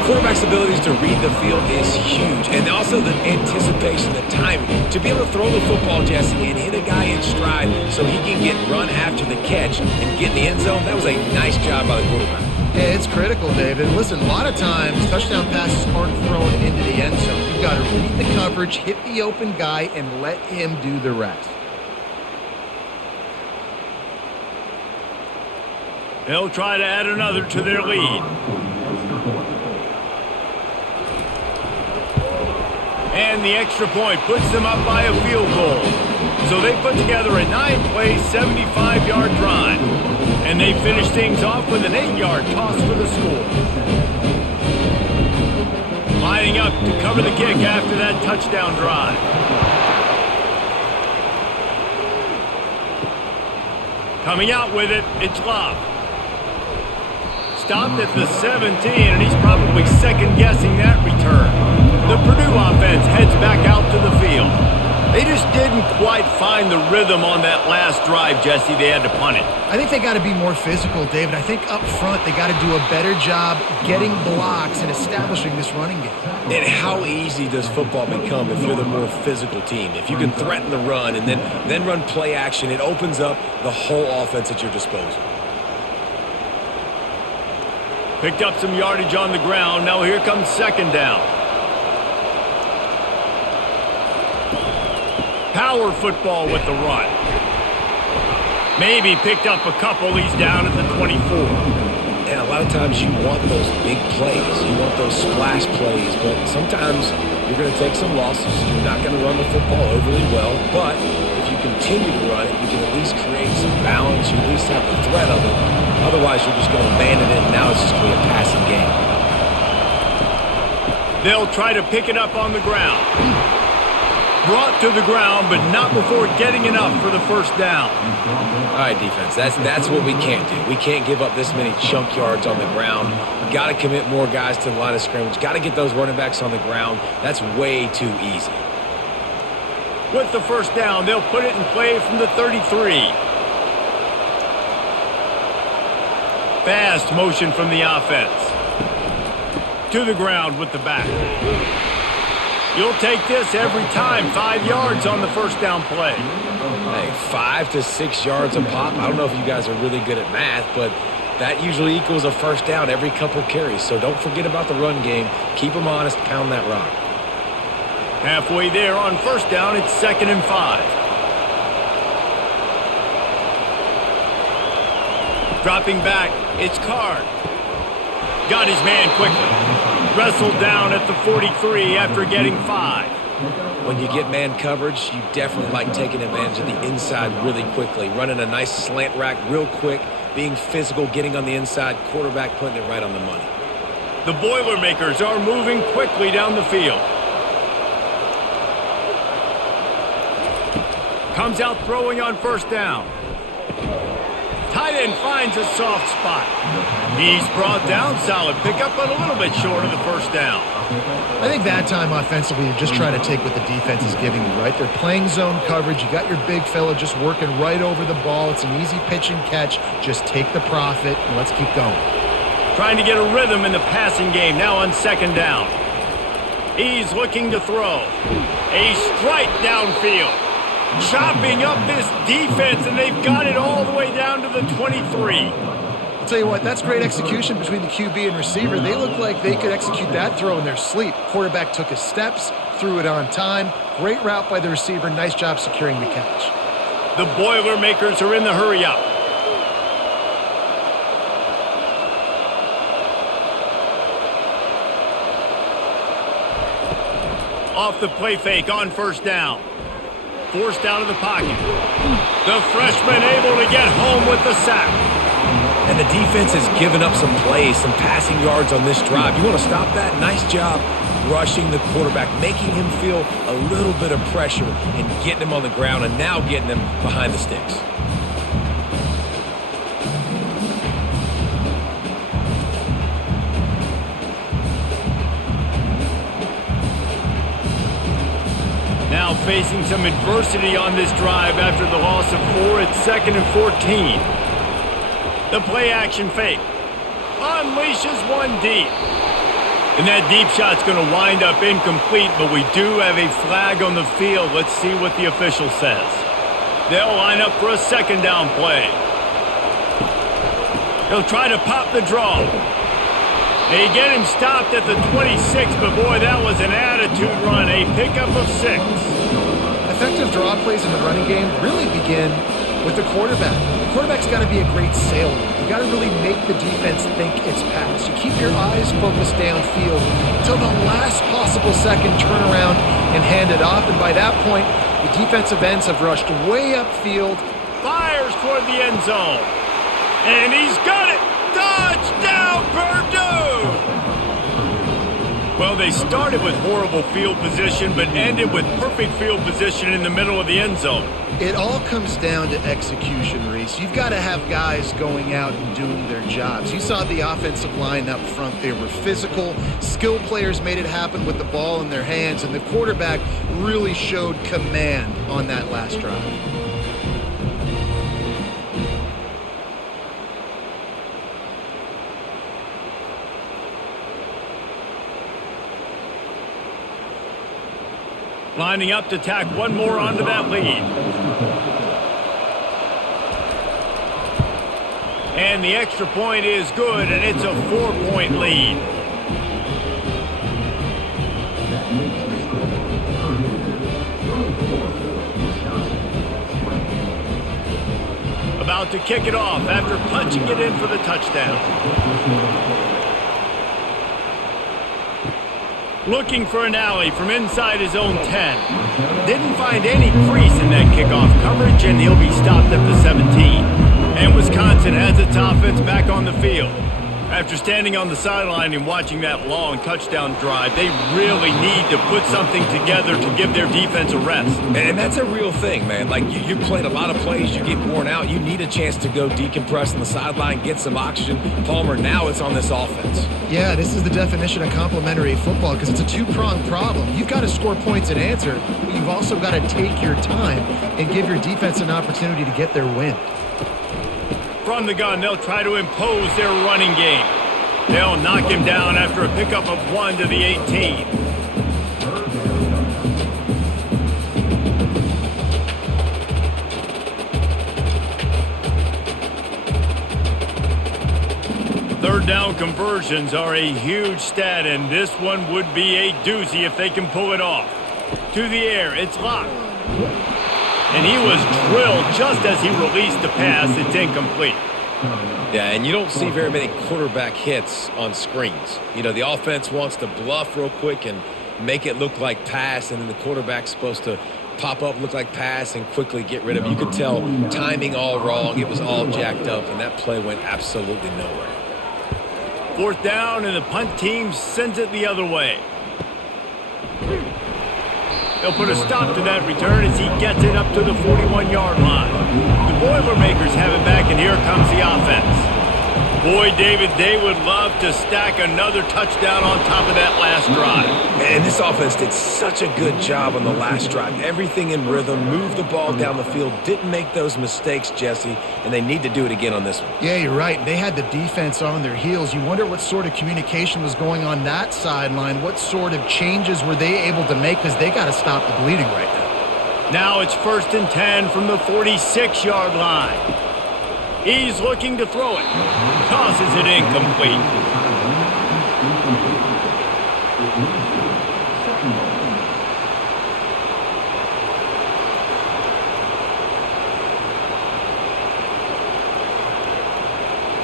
Quarterback's abilities to read the field is huge, and also the anticipation, the timing. To be able to throw the football, Jesse, and hit a guy in stride so he can get run after the catch and get in the end zone, that was a nice job by the quarterback. Yeah, it's critical, David. Listen, a lot of times touchdown passes aren't thrown into the end zone. You've got to read the coverage, hit the open guy, and let him do the rest. They'll try to add another to their lead. And the extra point puts them up by a field goal. So they put together a 9-play, 75-yard drive. And they finish things off with an 8-yard toss for the score. Lining up to cover the kick after that touchdown drive. Coming out with it, it's Love. Stopped at the 17, and he's probably second-guessing that return. The Purdue offense heads back out to the field. They just didn't quite find the rhythm on that last drive, Jesse. They had to punt it. I think they got to be more physical, David. I think up front they got to do a better job getting blocks and establishing this running game. And how easy does football become if you're the more physical team? If you can threaten the run and then run play action, it opens up the whole offense at your disposal. Picked up some yardage on the ground. Now here comes 2nd down. Power football with the run. Maybe picked up a couple. He's down at the 24. And a lot of times you want those big plays. You want those splash plays, but sometimes you're going to take some losses. You're not going to run the football overly well, but if you continue to run it, you can at least create some balance. You at least have the threat of it. Otherwise, you're just going to abandon it, and now it's just going to be a passing game. They'll try to pick it up on the ground. Brought to the ground, but not before getting enough for the first down. All right, defense, that's what we can't do. We can't give up this many chunk yards on the ground. Got to commit more guys to the line of scrimmage. Got to get those running backs on the ground. That's way too easy. With the first down, they'll put it in play from the 33. Fast motion from the offense. To the ground with the back. You'll take this every time. 5 yards on the first down play. Hey, 5 to 6 yards a pop. I don't know if you guys are really good at math, but that usually equals a first down every couple carries. So don't forget about the run game. Keep them honest. Pound that rock. Halfway there on first down, it's 2nd and 5. Dropping back, it's Card. Got his man quickly. Wrestled down at the 43 after getting 5. When you get man coverage, you definitely like taking advantage of the inside really quickly. Running a nice slant rack real quick, being physical, getting on the inside, quarterback putting it right on the money. The Boilermakers are moving quickly down the field. Comes out throwing on first down. Tight end finds a soft spot. He's brought down, solid pickup, but a little bit short of the first down. I think that time offensively, you're just trying to take what the defense is giving you, right? They're playing zone coverage. You got your big fella just working right over the ball. It's an easy pitch and catch. Just take the profit and let's keep going. Trying to get a rhythm in the passing game now on 2nd down. He's looking to throw. A strike downfield. Chopping up this defense, and they've got it all the way down to the 23. I'll tell you what, that's great execution between the QB and receiver. They look like they could execute that throw in their sleep. Quarterback took his steps, threw it on time. Great route by the receiver. Nice job securing the catch. The Boilermakers are in the hurry-up. Off the play fake on first down. Forced out of the pocket. The freshman able to get home with the sack. And the defense has given up some plays, some passing yards on this drive. You want to stop that? Nice job rushing the quarterback, making him feel a little bit of pressure and getting him on the ground and now getting him behind the sticks. Now facing some adversity on this drive after the loss of 4. It's 2nd and 14. The play action fake. Unleashes one deep. And that deep shot's going to wind up incomplete, but we do have a flag on the field. Let's see what the official says. They'll line up for a 2nd down play. He'll try to pop the draw. They get him stopped at the 26, but boy, that was an attitude run. A pickup of 6. Effective draw plays in the running game really begin with the quarterback. The quarterback's got to be a great salesman. You got to really make the defense think it's pass. You keep your eyes focused downfield until the last possible second, turn around and hand it off. And by that point, the defensive ends have rushed way upfield. Fires toward the end zone. And he's got it. Touchdown, Purdue! Well, they started with horrible field position, but ended with perfect field position in the middle of the end zone. It all comes down to execution, Reese. You've got to have guys going out and doing their jobs. You saw the offensive line up front. They were physical. Skill players made it happen with the ball in their hands, and the quarterback really showed command on that last drive. Lining up to tack one more onto that lead. And the extra point is good, and it's a 4-point lead. about to kick it off after punching it in for the touchdown. Looking for an alley from inside his own 10. Didn't find any crease in that kickoff coverage, and he'll be stopped at the 17. And Wisconsin has its offense back on the field. After standing on the sideline and watching that long touchdown drive, they really need to put something together to give their defense a rest. And that's a real thing, man. Like, you played a lot of plays, you get worn out, you need a chance to go decompress on the sideline, get some oxygen. Palmer, now it's on this offense. Yeah, this is the definition of complementary football because it's a two-pronged problem. You've got to score points and answer, but you've also got to take your time and give your defense an opportunity to get their win. From the gun, they'll try to impose their running game. They'll knock him down after a pickup of 1 to the 18. Third down conversions are a huge stat, and this one would be a doozy if they can pull it off. To the air, it's locked. And he was drilled just as he released the pass. It's incomplete. Yeah, and you don't see very many quarterback hits on screens. You know, the offense wants to bluff real quick and make it look like pass, and then the quarterback's supposed to pop up, look like pass, and quickly get rid of it. You could tell timing all wrong. It was all jacked up, and that play went absolutely nowhere. Fourth down, and the punt team sends it the other way. They'll put a stop to that return as he gets it up to the 41-yard line. The Boilermakers have it back, and here comes the offense. Boy, David, they would love to stack another touchdown on top of that last drive. And this offense did such a good job on the last drive. Everything in rhythm, moved the ball down the field, didn't make those mistakes, Jesse, and they need to do it again on this one. Yeah, you're right. They had the defense on their heels. You wonder what sort of communication was going on that sideline. What sort of changes were they able to make because they got to stop the bleeding right now. Now it's 1st and 10 from the 46-yard line. He's looking to throw it. Tosses it incomplete.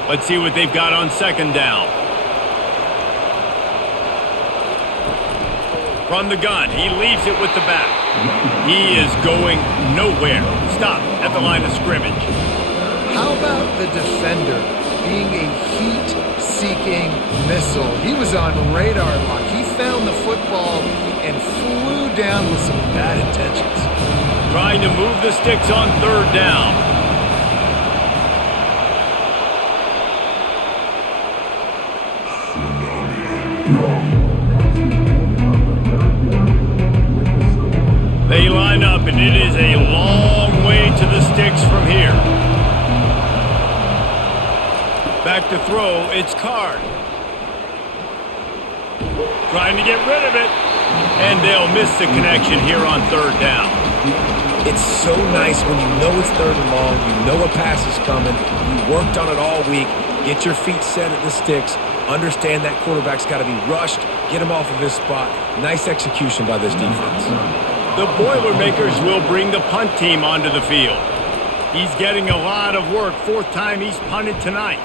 Let's see what they've got on 2nd down. From the gun, he leaves it with the back. He is going nowhere. Stop at the line of scrimmage. How about the defender being a heat-seeking missile? He was on radar lock. He found the football and flew down with some bad intentions. Trying to move the sticks on 3rd down. They line up, and it is a long way to the sticks from here. Back to throw, it's Card. Trying to get rid of it, and they'll miss the connection here on 3rd down. It's so nice when you know it's 3rd and long, you know a pass is coming, you worked on it all week, get your feet set at the sticks, understand that quarterback's got to be rushed, get him off of his spot. Nice execution by this defense. The Boilermakers will bring the punt team onto the field. He's getting a lot of work, 4th time he's punted tonight.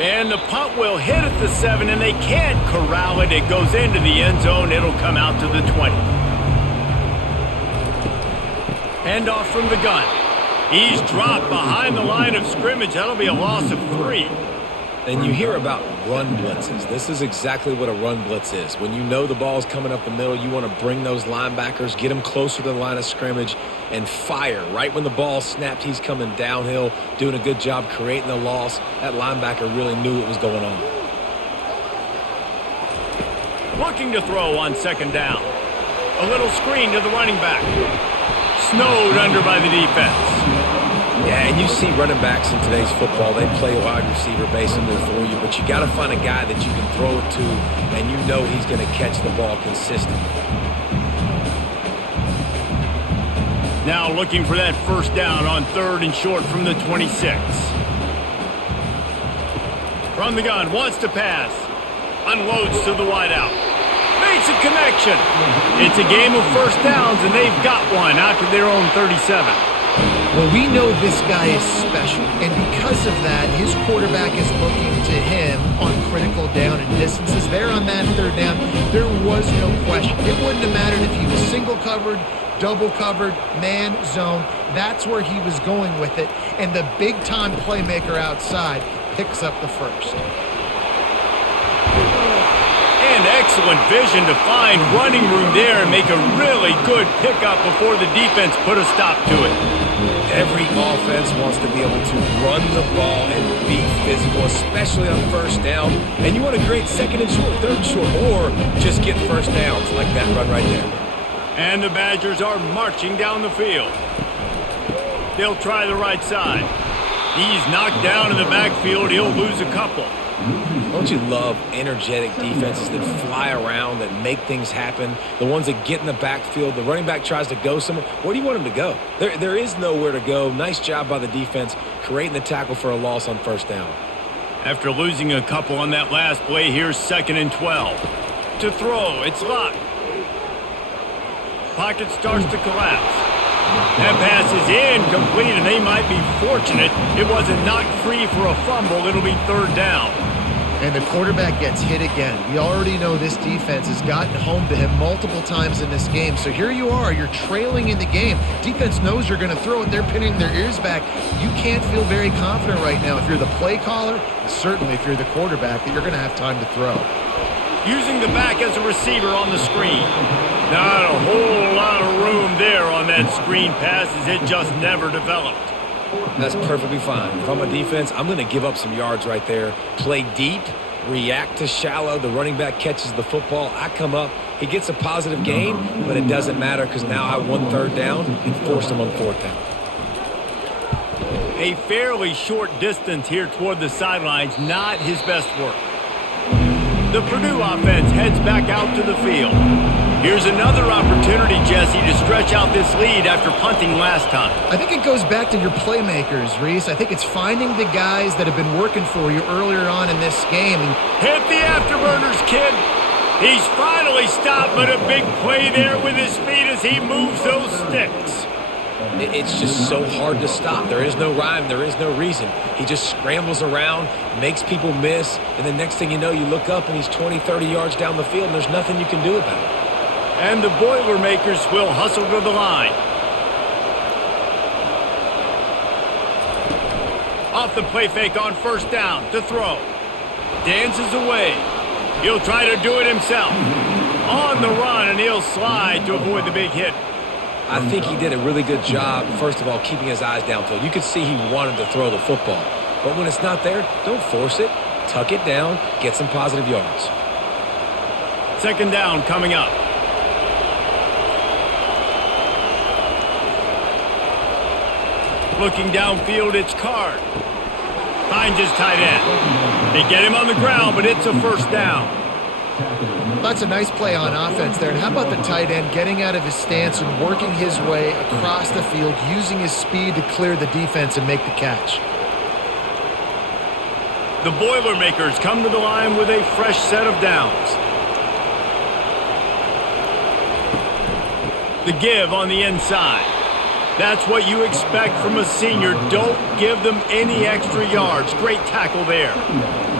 And the punt will hit at the 7, and they can't corral it. It goes into the end zone. It'll come out to the 20. Handoff from the gun. He's dropped behind the line of scrimmage. That'll be a loss of 3. And you hear about run blitzes. This is exactly what a run blitz is. When you know the ball's coming up the middle, you want to bring those linebackers, get them closer to the line of scrimmage, and fire. Right when the ball snapped, he's coming downhill, doing a good job creating the loss. That linebacker really knew what was going on. Looking to throw on 2nd down. A little screen to the running back. Snowed under by the defense. Yeah, and you see running backs in today's football, they play wide receiver basically for you, but you got to find a guy that you can throw it to, and you know he's going to catch the ball consistently. Now looking for that 1st down on 3rd and short from the 26. From the gun, wants to pass. Unloads to the wideout. Makes a connection. It's a game of 1st downs, and they've got one out to their own 37. Well, we know this guy is special, and because of that, his quarterback is looking to him on critical down and distances. There on that third down, there was no question. It wouldn't have mattered if he was single covered, double covered, man, zone. That's where he was going with it, and the big-time playmaker outside picks up the first. And excellent vision to find running room there and make a really good pickup before the defense put a stop to it. Every offense wants to be able to run the ball and be physical, especially on first down. And you want to create second and short, third and short, or just get first downs like that run right there. And the Badgers are marching down the field. They'll try the right side. He's knocked down in the backfield. He'll lose a couple. Don't you love energetic defenses that fly around, that make things happen? The ones that get in the backfield, the running back tries to go somewhere. Where do you want him to go? There is nowhere to go. Nice job by the defense creating the tackle for a loss on first down. After losing a couple on that last play, here's 2nd and 12. To throw, it's locked. Pocket starts to collapse. That pass is incomplete, and they might be fortunate it wasn't knocked free for a fumble. It'll be 3rd down. And the quarterback gets hit again. We already know this defense has gotten home to him multiple times in this game. So here you are. You're trailing in the game. Defense knows you're going to throw it. They're pinning their ears back. You can't feel very confident right now if you're the play caller, and certainly if you're the quarterback, that you're going to have time to throw. Using the back as a receiver on the screen. Not a whole lot of room there on that screen pass as it just never developed. That's perfectly fine. If I'm a defense, I'm going to give up some yards right there. Play deep, react to shallow. The running back catches the football. I come up. He gets a positive gain, but it doesn't matter because now I won 3rd down and forced him on 4th down. A fairly short distance here toward the sidelines, not his best work. The Purdue offense heads back out to the field. Here's another opportunity, Jesse, to stretch out this lead after punting last time. I think it goes back to your playmakers, Reese. I think it's finding the guys that have been working for you earlier on in this game. Hit the afterburners, kid. He's finally stopped, but a big play there with his feet as he moves those sticks. It's just so hard to stop. There is no rhyme. There is no reason. He just scrambles around, makes people miss, and the next thing you know, you look up and he's 20, 30 yards down the field, and there's nothing you can do about it. And the Boilermakers will hustle to the line. Off the play fake on 1st down to throw. Dances away. He'll try to do it himself. On the run, and he'll slide to avoid the big hit. I think he did a really good job, first of all, keeping his eyes downfield. You could see he wanted to throw the football. But when it's not there, don't force it. Tuck it down. Get some positive yards. 2nd down coming up. Looking downfield, it's Card. Finds his tight end. They get him on the ground, but it's a 1st down. That's a nice play on offense there. And how about the tight end getting out of his stance and working his way across the field, using his speed to clear the defense and make the catch. The Boilermakers come to the line with a fresh set of downs. The give on the inside. That's what you expect from a senior. Don't give them any extra yards. Great tackle there.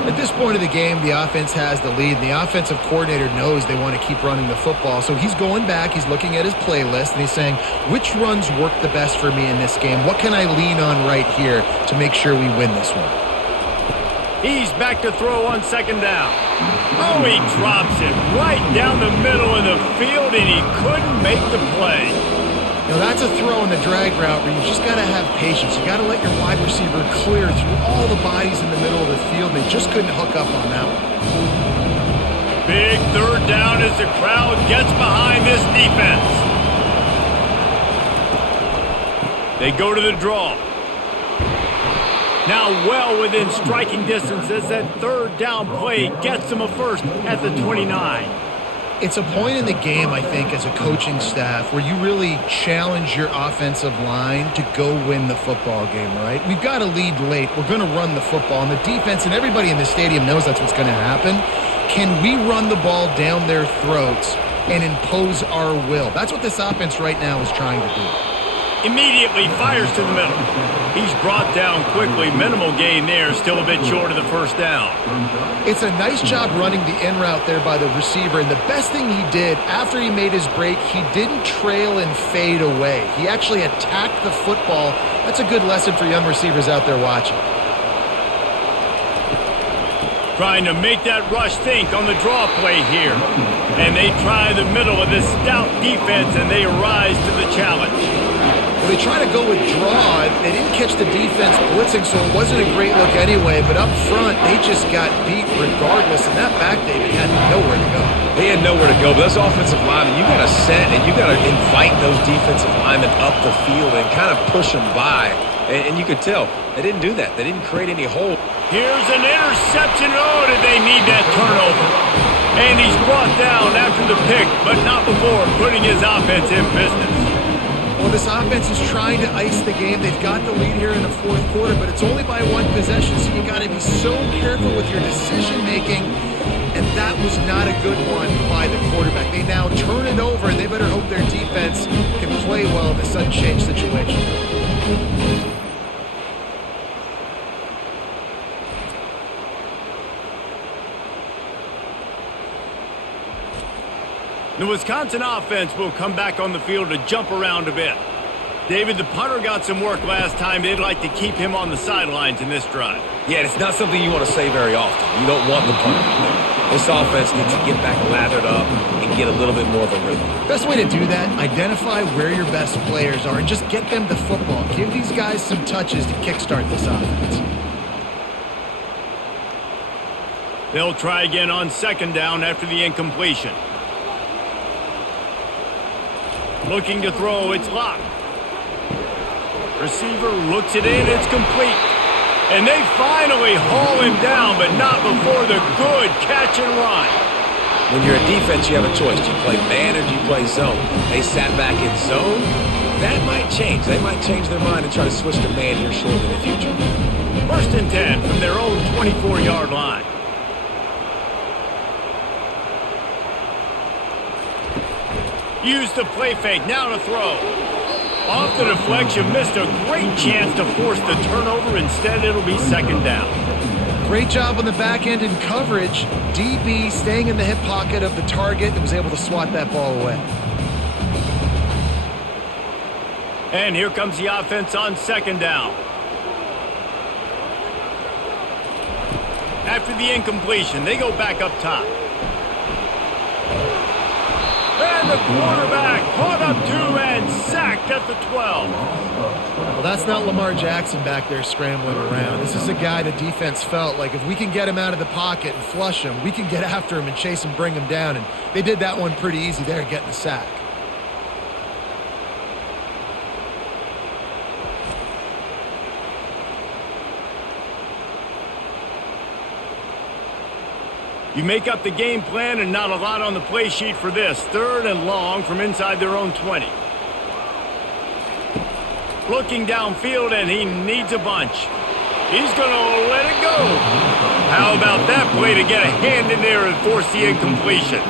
At this point of the game, the offense has the lead. The offensive coordinator knows they want to keep running the football. So he's going back, he's looking at his playlist, and he's saying, which runs work the best for me in this game? What can I lean on right here to make sure we win this one? He's back to throw on 2nd down. Oh, he drops it right down the middle of the field, and he couldn't make the play. You know, that's a throw in the drag route where you just got to have patience. You got to let your wide receiver clear through all the bodies in the middle of the field. They just couldn't hook up on that one. Big 3rd down as the crowd gets behind this defense. They go to the draw. Now well within striking distance as that 3rd down play gets them a first at the 29. It's a point in the game, I think, as a coaching staff where you really challenge your offensive line to go win the football game, right? We've got a lead late. We're going to run the football, and the defense and everybody in the stadium knows that's what's going to happen. Can we run the ball down their throats and impose our will? That's what this offense right now is trying to do. Immediately fires to the middle. He's brought down quickly. Minimal gain there. Still a bit short of the first down. It's a nice job running the in route there by the receiver. And the best thing he did after he made his break, he didn't trail and fade away. He actually attacked the football. That's a good lesson for young receivers out there watching. Trying to make that rush think on the draw play here. And they try the middle of this stout defense, and they rise to the challenge. Well, they try to go with draw. They didn't catch the defense blitzing, so it wasn't a great look anyway. But up front, they just got beat regardless. And that back, David, had nowhere to go. They had nowhere to go. But those offensive linemen, you got to set and you got to invite those defensive linemen up the field and kind of push them by. And you could tell they didn't do that. They didn't create any hole. Here's an interception. Oh, did they need that turnover? And he's brought down after the pick, but not before putting his offense in business. Well, this offense is trying to ice the game. They've got the lead here in the fourth quarter, but it's only by one possession, so you got to be so careful with your decision-making, and that was not a good one by the quarterback. They now turn it over, and they better hope their defense can play well in this unchanged situation. The Wisconsin offense will come back on the field to jump around a bit. David, the punter got some work last time. They'd like to keep him on the sidelines in this drive. Yeah, it's not something you want to say very often. You don't want the punter out there. This offense needs to get back lathered up and get a little bit more of a rhythm. Best way to do that, identify where your best players are and just get them the football. Give these guys some touches to kickstart this offense. They'll try again on second down after the incompletion. Looking to throw, it's locked. Receiver looks it in, it's complete. And they finally haul him down, but not before the good catch and run. When you're a defense, you have a choice. Do you play man or do you play zone? They sat back in zone. That might change. They might change their mind and try to switch to man here shortly in the future. 1st and 10 from their own 24-yard line. Use the play fake, now to throw. Off the deflection, missed a great chance to force the turnover. Instead, it'll be second down. Great job on the back end in coverage. DB staying in the hip pocket of the target and was able to swat that ball away. And here comes the offense on second down. After the incompletion, they go back up top. And the quarterback caught up to and sacked at the 12. Well, that's not Lamar Jackson back there scrambling around. This is a guy the defense felt like if we can get him out of the pocket and flush him, we can get after him and chase him, bring him down. And they did that one pretty easy there, getting the sack. You make up the game plan and not a lot on the play sheet for this. 3rd and long from inside their own 20. Looking downfield, and he needs a bunch. He's going to let it go. How about that play to get a hand in there and force the incompletion?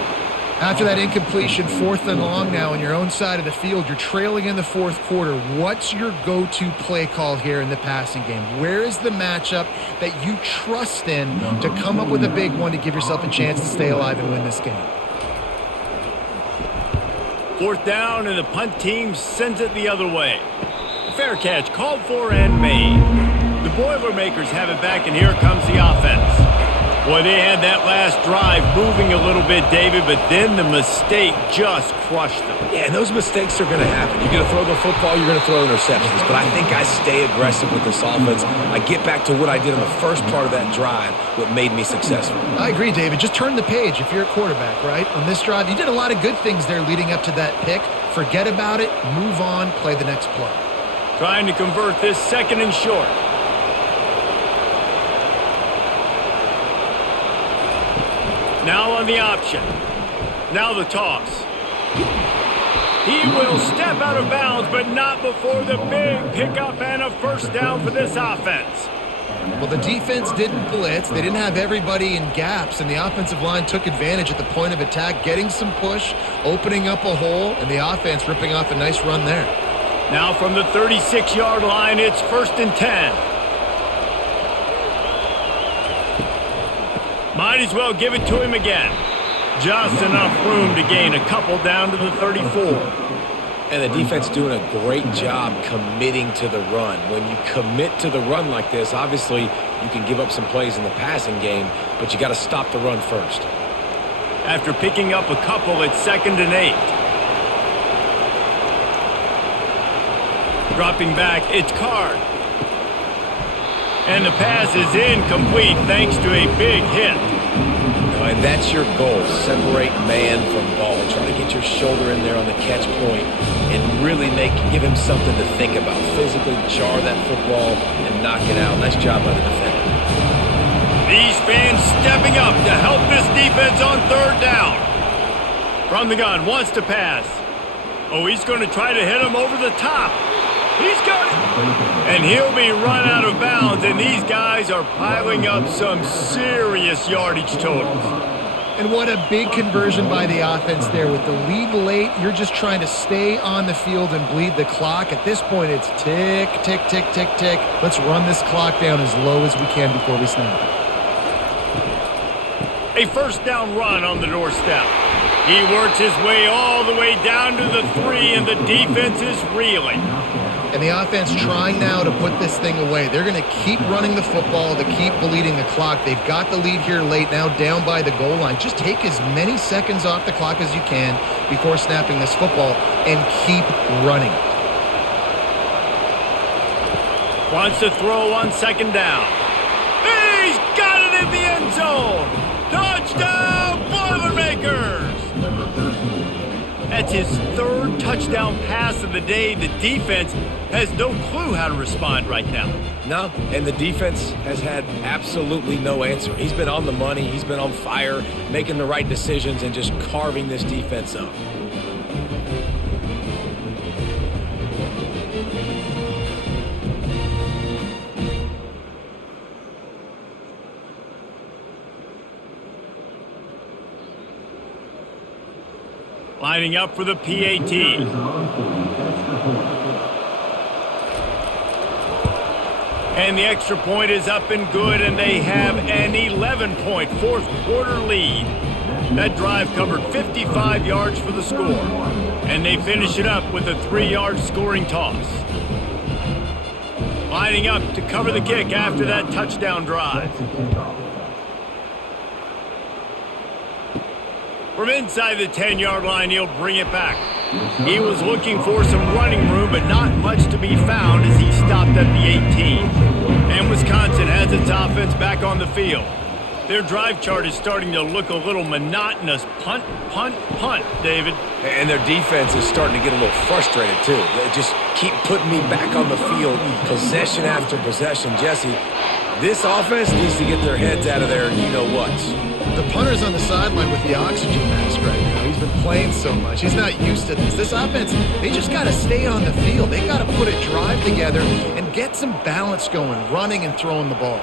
After that incompletion, 4th and long now on your own side of the field, you're trailing in the 4th quarter. What's your go-to play call here in the passing game? Where is the matchup that you trust in to come up with a big one to give yourself a chance to stay alive and win this game? 4th down, and the punt team sends it the other way. A fair catch called for and made. The Boilermakers have it back, and here comes the offense. Boy, they had that last drive moving a little bit, David, but then the mistake just crushed them. Yeah, and those mistakes are going to happen. You're going to throw the football, you're going to throw interceptions. But I think I stay aggressive with this offense. I get back to what I did in the first part of that drive, what made me successful. I agree, David. Just turn the page if you're a quarterback, right? On this drive, you did a lot of good things there leading up to that pick. Forget about it, move on, play the next play. Trying to convert this 2nd and short. Now on the option. Now the toss. He will step out of bounds, but not before the big pickup and a 1st down for this offense. Well, the defense didn't blitz. They didn't have everybody in gaps, and the offensive line took advantage at the point of attack, getting some push, opening up a hole, and the offense ripping off a nice run there. Now from the 36-yard line, it's 1st and 10. Might as well give it to him again. Just enough room to gain a couple down to the 34. And the defense doing a great job committing to the run. When you commit to the run like this, obviously you can give up some plays in the passing game, but you got to stop the run first. After picking up a couple, it's 2nd and 8. Dropping back, it's Card. And the pass is incomplete thanks to a big hit. And that's your goal. Separate man from ball. Try to get your shoulder in there on the catch point and really give him something to think about. Physically jar that football and knock it out. Nice job by the defender. These fans stepping up to help this defense on 3rd down. From the gun, wants to pass. Oh, he's going to try to hit him over the top. He's got it. And he'll be run out of bounds, and these guys are piling up some serious yardage totals. And what a big conversion by the offense there. With the lead late, you're just trying to stay on the field and bleed the clock. At this point, it's tick, tick, tick, tick, tick. Let's run this clock down as low as we can before we snap. A 1st down run on the doorstep. He works his way all the way down to the 3, and the defense is reeling. And the offense trying now to put this thing away. They're going to keep running the football to keep bleeding the clock. They've got the lead here late, now down by the goal line. Just take as many seconds off the clock as you can before snapping this football and keep running. Wants to throw on 2nd down. He's got it in the end zone. Touchdown, Boilermakers! That's his 3rd touchdown pass of the day. The defense has no clue how to respond right now. No, and the defense has had absolutely no answer. He's been on the money. He's been on fire, making the right decisions and just carving this defense up. Lining up for the PAT. And the extra point is up and good, and they have an 11-point 4th quarter lead. That drive covered 55 yards for the score. And they finish it up with a 3-yard scoring toss. Lining up to cover the kick after that touchdown drive. From inside the 10-yard line, he'll bring it back. He was looking for some running room, but not much to be found as he stopped at the 18. And Wisconsin has its offense back on the field. Their drive chart is starting to look a little monotonous. Punt, punt, punt, David. And their defense is starting to get a little frustrated, too. They just keep putting me back on the field, possession after possession. Jesse, this offense needs to get their heads out of there, and you know what. The punter's on the sideline with the oxygen mask right now. He's been playing so much. He's not used to this. This offense, they just got to stay on the field. They got to put a drive together and get some balance going, running and throwing the ball.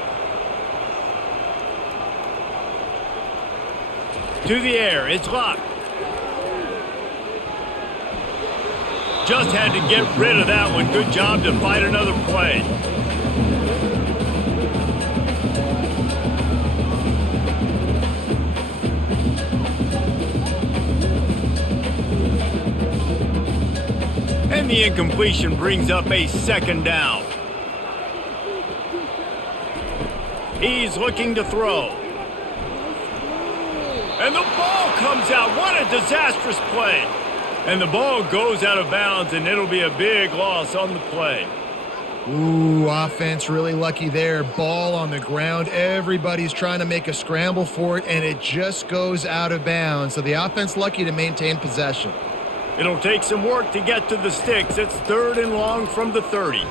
To the air, it's Luck. Just had to get rid of that one. Good job to fight another play. And the incompletion brings up a 2nd down. He's looking to throw. And the ball comes out. What a disastrous play. And the ball goes out of bounds, and it'll be a big loss on the play. Ooh, offense really lucky there. Ball on the ground. Everybody's trying to make a scramble for it, and it just goes out of bounds. So the offense lucky to maintain possession. It'll take some work to get to the sticks. It's 3rd and long from the 30.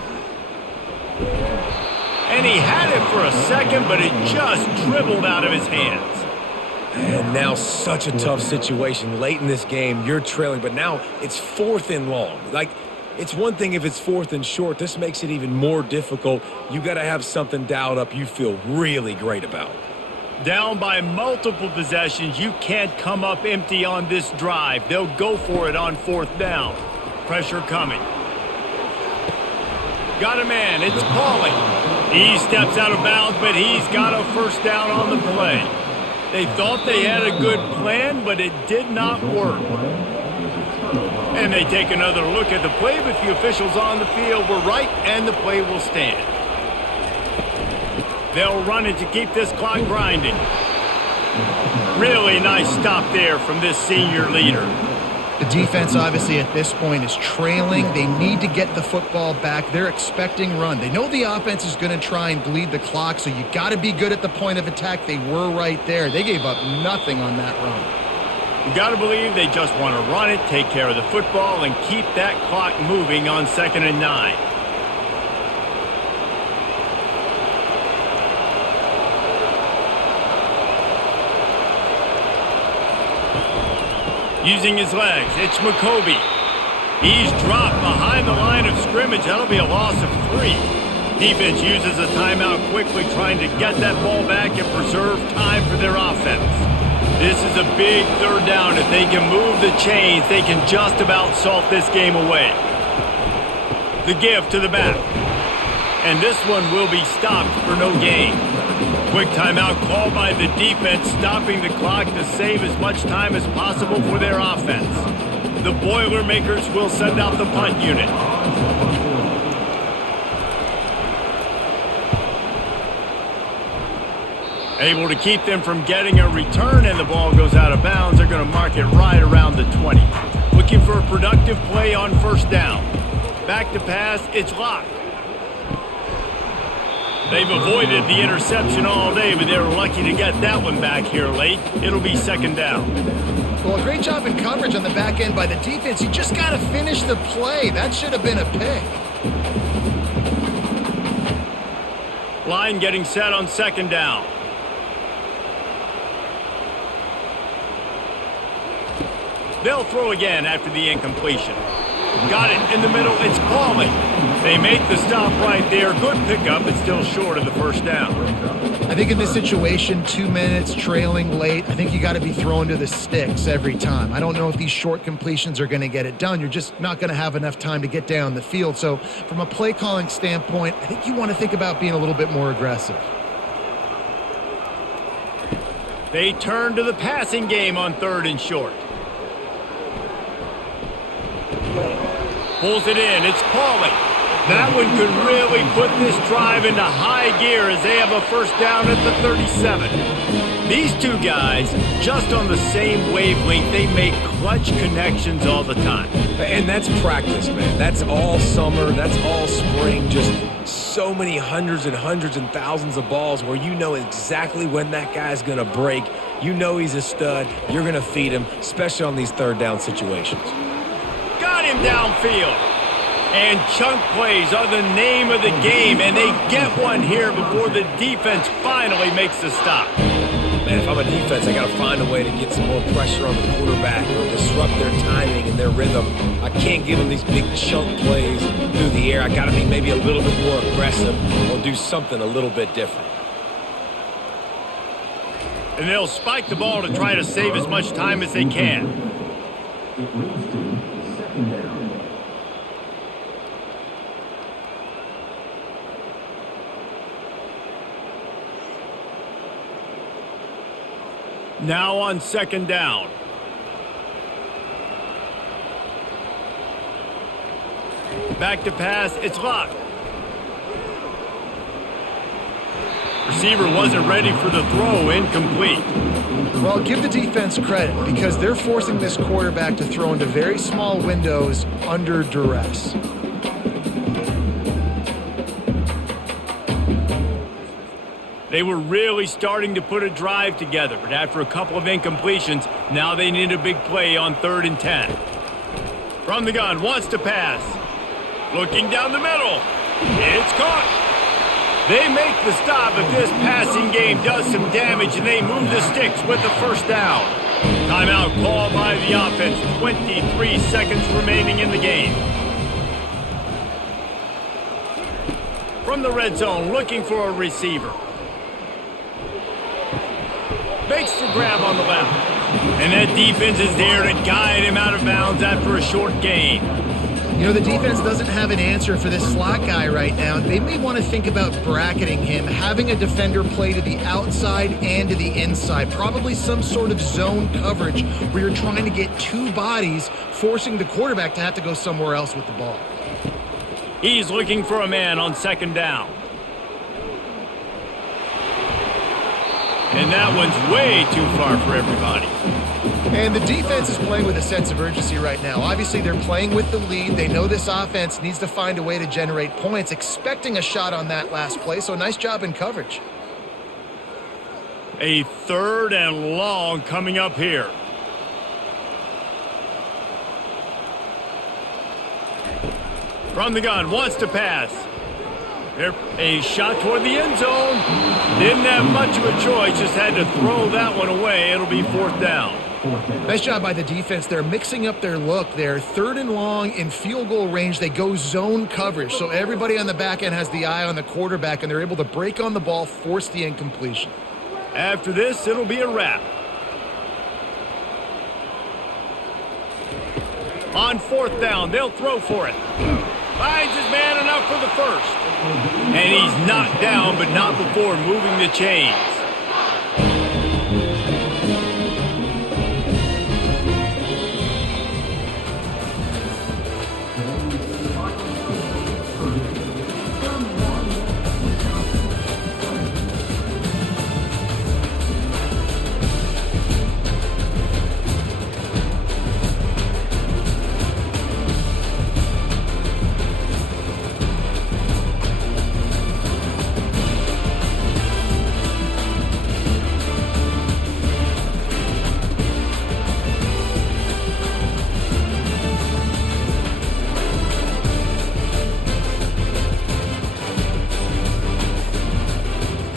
And he had it for a second, but it just dribbled out of his hands. And now such a tough situation. Late in this game, you're trailing, but now it's 4th and long. Like, it's one thing if it's 4th and short. This makes it even more difficult. You got to have something dialed up you feel really great about. Down by multiple possessions, you can't come up empty on this drive. They'll go for it on 4th down. Pressure coming. Got a man. It's Pauly. He steps out of bounds, but he's got a first down on the play. They thought they had a good plan, but it did not work. And they take another look at the play, but the officials on the field were right, and the play will stand. They'll run it to keep this clock grinding. Really nice stop there from this senior leader. The defense, obviously, at this point is trailing. They need to get the football back. They're expecting run. They know the offense is going to try and bleed the clock, so you got to be good at the point of attack. They were right there. They gave up nothing on that run. You got to believe they just want to run it, take care of the football, and keep that clock moving on 2nd and 9. Using his legs, it's McCoby. He's dropped behind the line of scrimmage. That'll be a loss of 3. Defense uses a timeout quickly, trying to get that ball back and preserve time for their offense. This is a big 3rd down. If they can move the chains, they can just about salt this game away. The give to the back. And this one will be stopped for no gain. Quick timeout called by the defense, stopping the clock to save as much time as possible for their offense. The Boilermakers will send out the punt unit. Able to keep them from getting a return, and the ball goes out of bounds. They're going to mark it right around the 20. Looking for a productive play on 1st down. Back to pass, it's Locke. They've avoided the interception all day, but they were lucky to get that one back here late. It'll be 2nd down. Well, a great job in coverage on the back end by the defense. You just got to finish the play. That should have been a pick. Line getting set on 2nd down. They'll throw again after the incompletion. Got it in the middle. It's Pauly. They make the stop right there. Good pickup, but still short of the 1st down. I think in this situation, 2 minutes, trailing late, I think you got to be thrown to the sticks every time. I don't know if these short completions are going to get it done. You're just not going to have enough time to get down the field. So from a play calling standpoint, I think you want to think about being a little bit more aggressive. They turn to the passing game on 3rd and short. Pulls it in. It's Pauly. That one could really put this drive into high gear as they have a 1st down at the 37. These two guys, just on the same wavelength, they make clutch connections all the time. And that's practice, man. That's all summer. That's all spring. Just so many hundreds and thousands of balls where you know exactly when that guy's going to break. You know he's a stud. You're going to feed him, especially on these 3rd down situations. Got him downfield. And chunk plays are the name of the game, and they get one here before the defense finally makes the stop. Man, if I'm a defense, I got to find a way to get some more pressure on the quarterback or disrupt their timing and their rhythm. I can't give them these big chunk plays through the air. I got to be maybe a little bit more aggressive or do something a little bit different. And they'll spike the ball to try to save as much time as they can. Now on 2nd down. Back to pass, it's Locke. Receiver wasn't ready for the throw, incomplete. Well, give the defense credit because they're forcing this quarterback to throw into very small windows under duress. They were really starting to put a drive together, but after a couple of incompletions, now they need a big play on 3rd and 10. From the gun, wants to pass. Looking down the middle. It's caught. They make the stop, but this passing game does some damage, and they move the sticks with the 1st down. Timeout called by the offense. 23 seconds remaining in the game. From the red zone, looking for a receiver. Makes the grab on the left. And that defense is there to guide him out of bounds after a short gain. You know, the defense doesn't have an answer for this slot guy right now. They may want to think about bracketing him, having a defender play to the outside and to the inside. Probably some sort of zone coverage where you're trying to get two bodies, forcing the quarterback to have to go somewhere else with the ball. He's looking for a man on second down. And that one's way too far for everybody. And the defense is playing with a sense of urgency right now. Obviously, they're playing with the lead. They know this offense needs to find a way to generate points, expecting a shot on that last play. So nice job in coverage. A 3rd and long coming up here. From the gun, wants to pass. A shot toward the end zone. Didn't have much of a choice, just had to throw that one away. It'll be 4th down. Nice job by the defense. They're mixing up their look there. 3rd and long in field goal range. They go zone coverage. So everybody on the back end has the eye on the quarterback, and they're able to break on the ball, force the incompletion. After this, it'll be a wrap. On 4th down, they'll throw for it. Finds his man enough for the first. And he's knocked down, but not before moving the chains.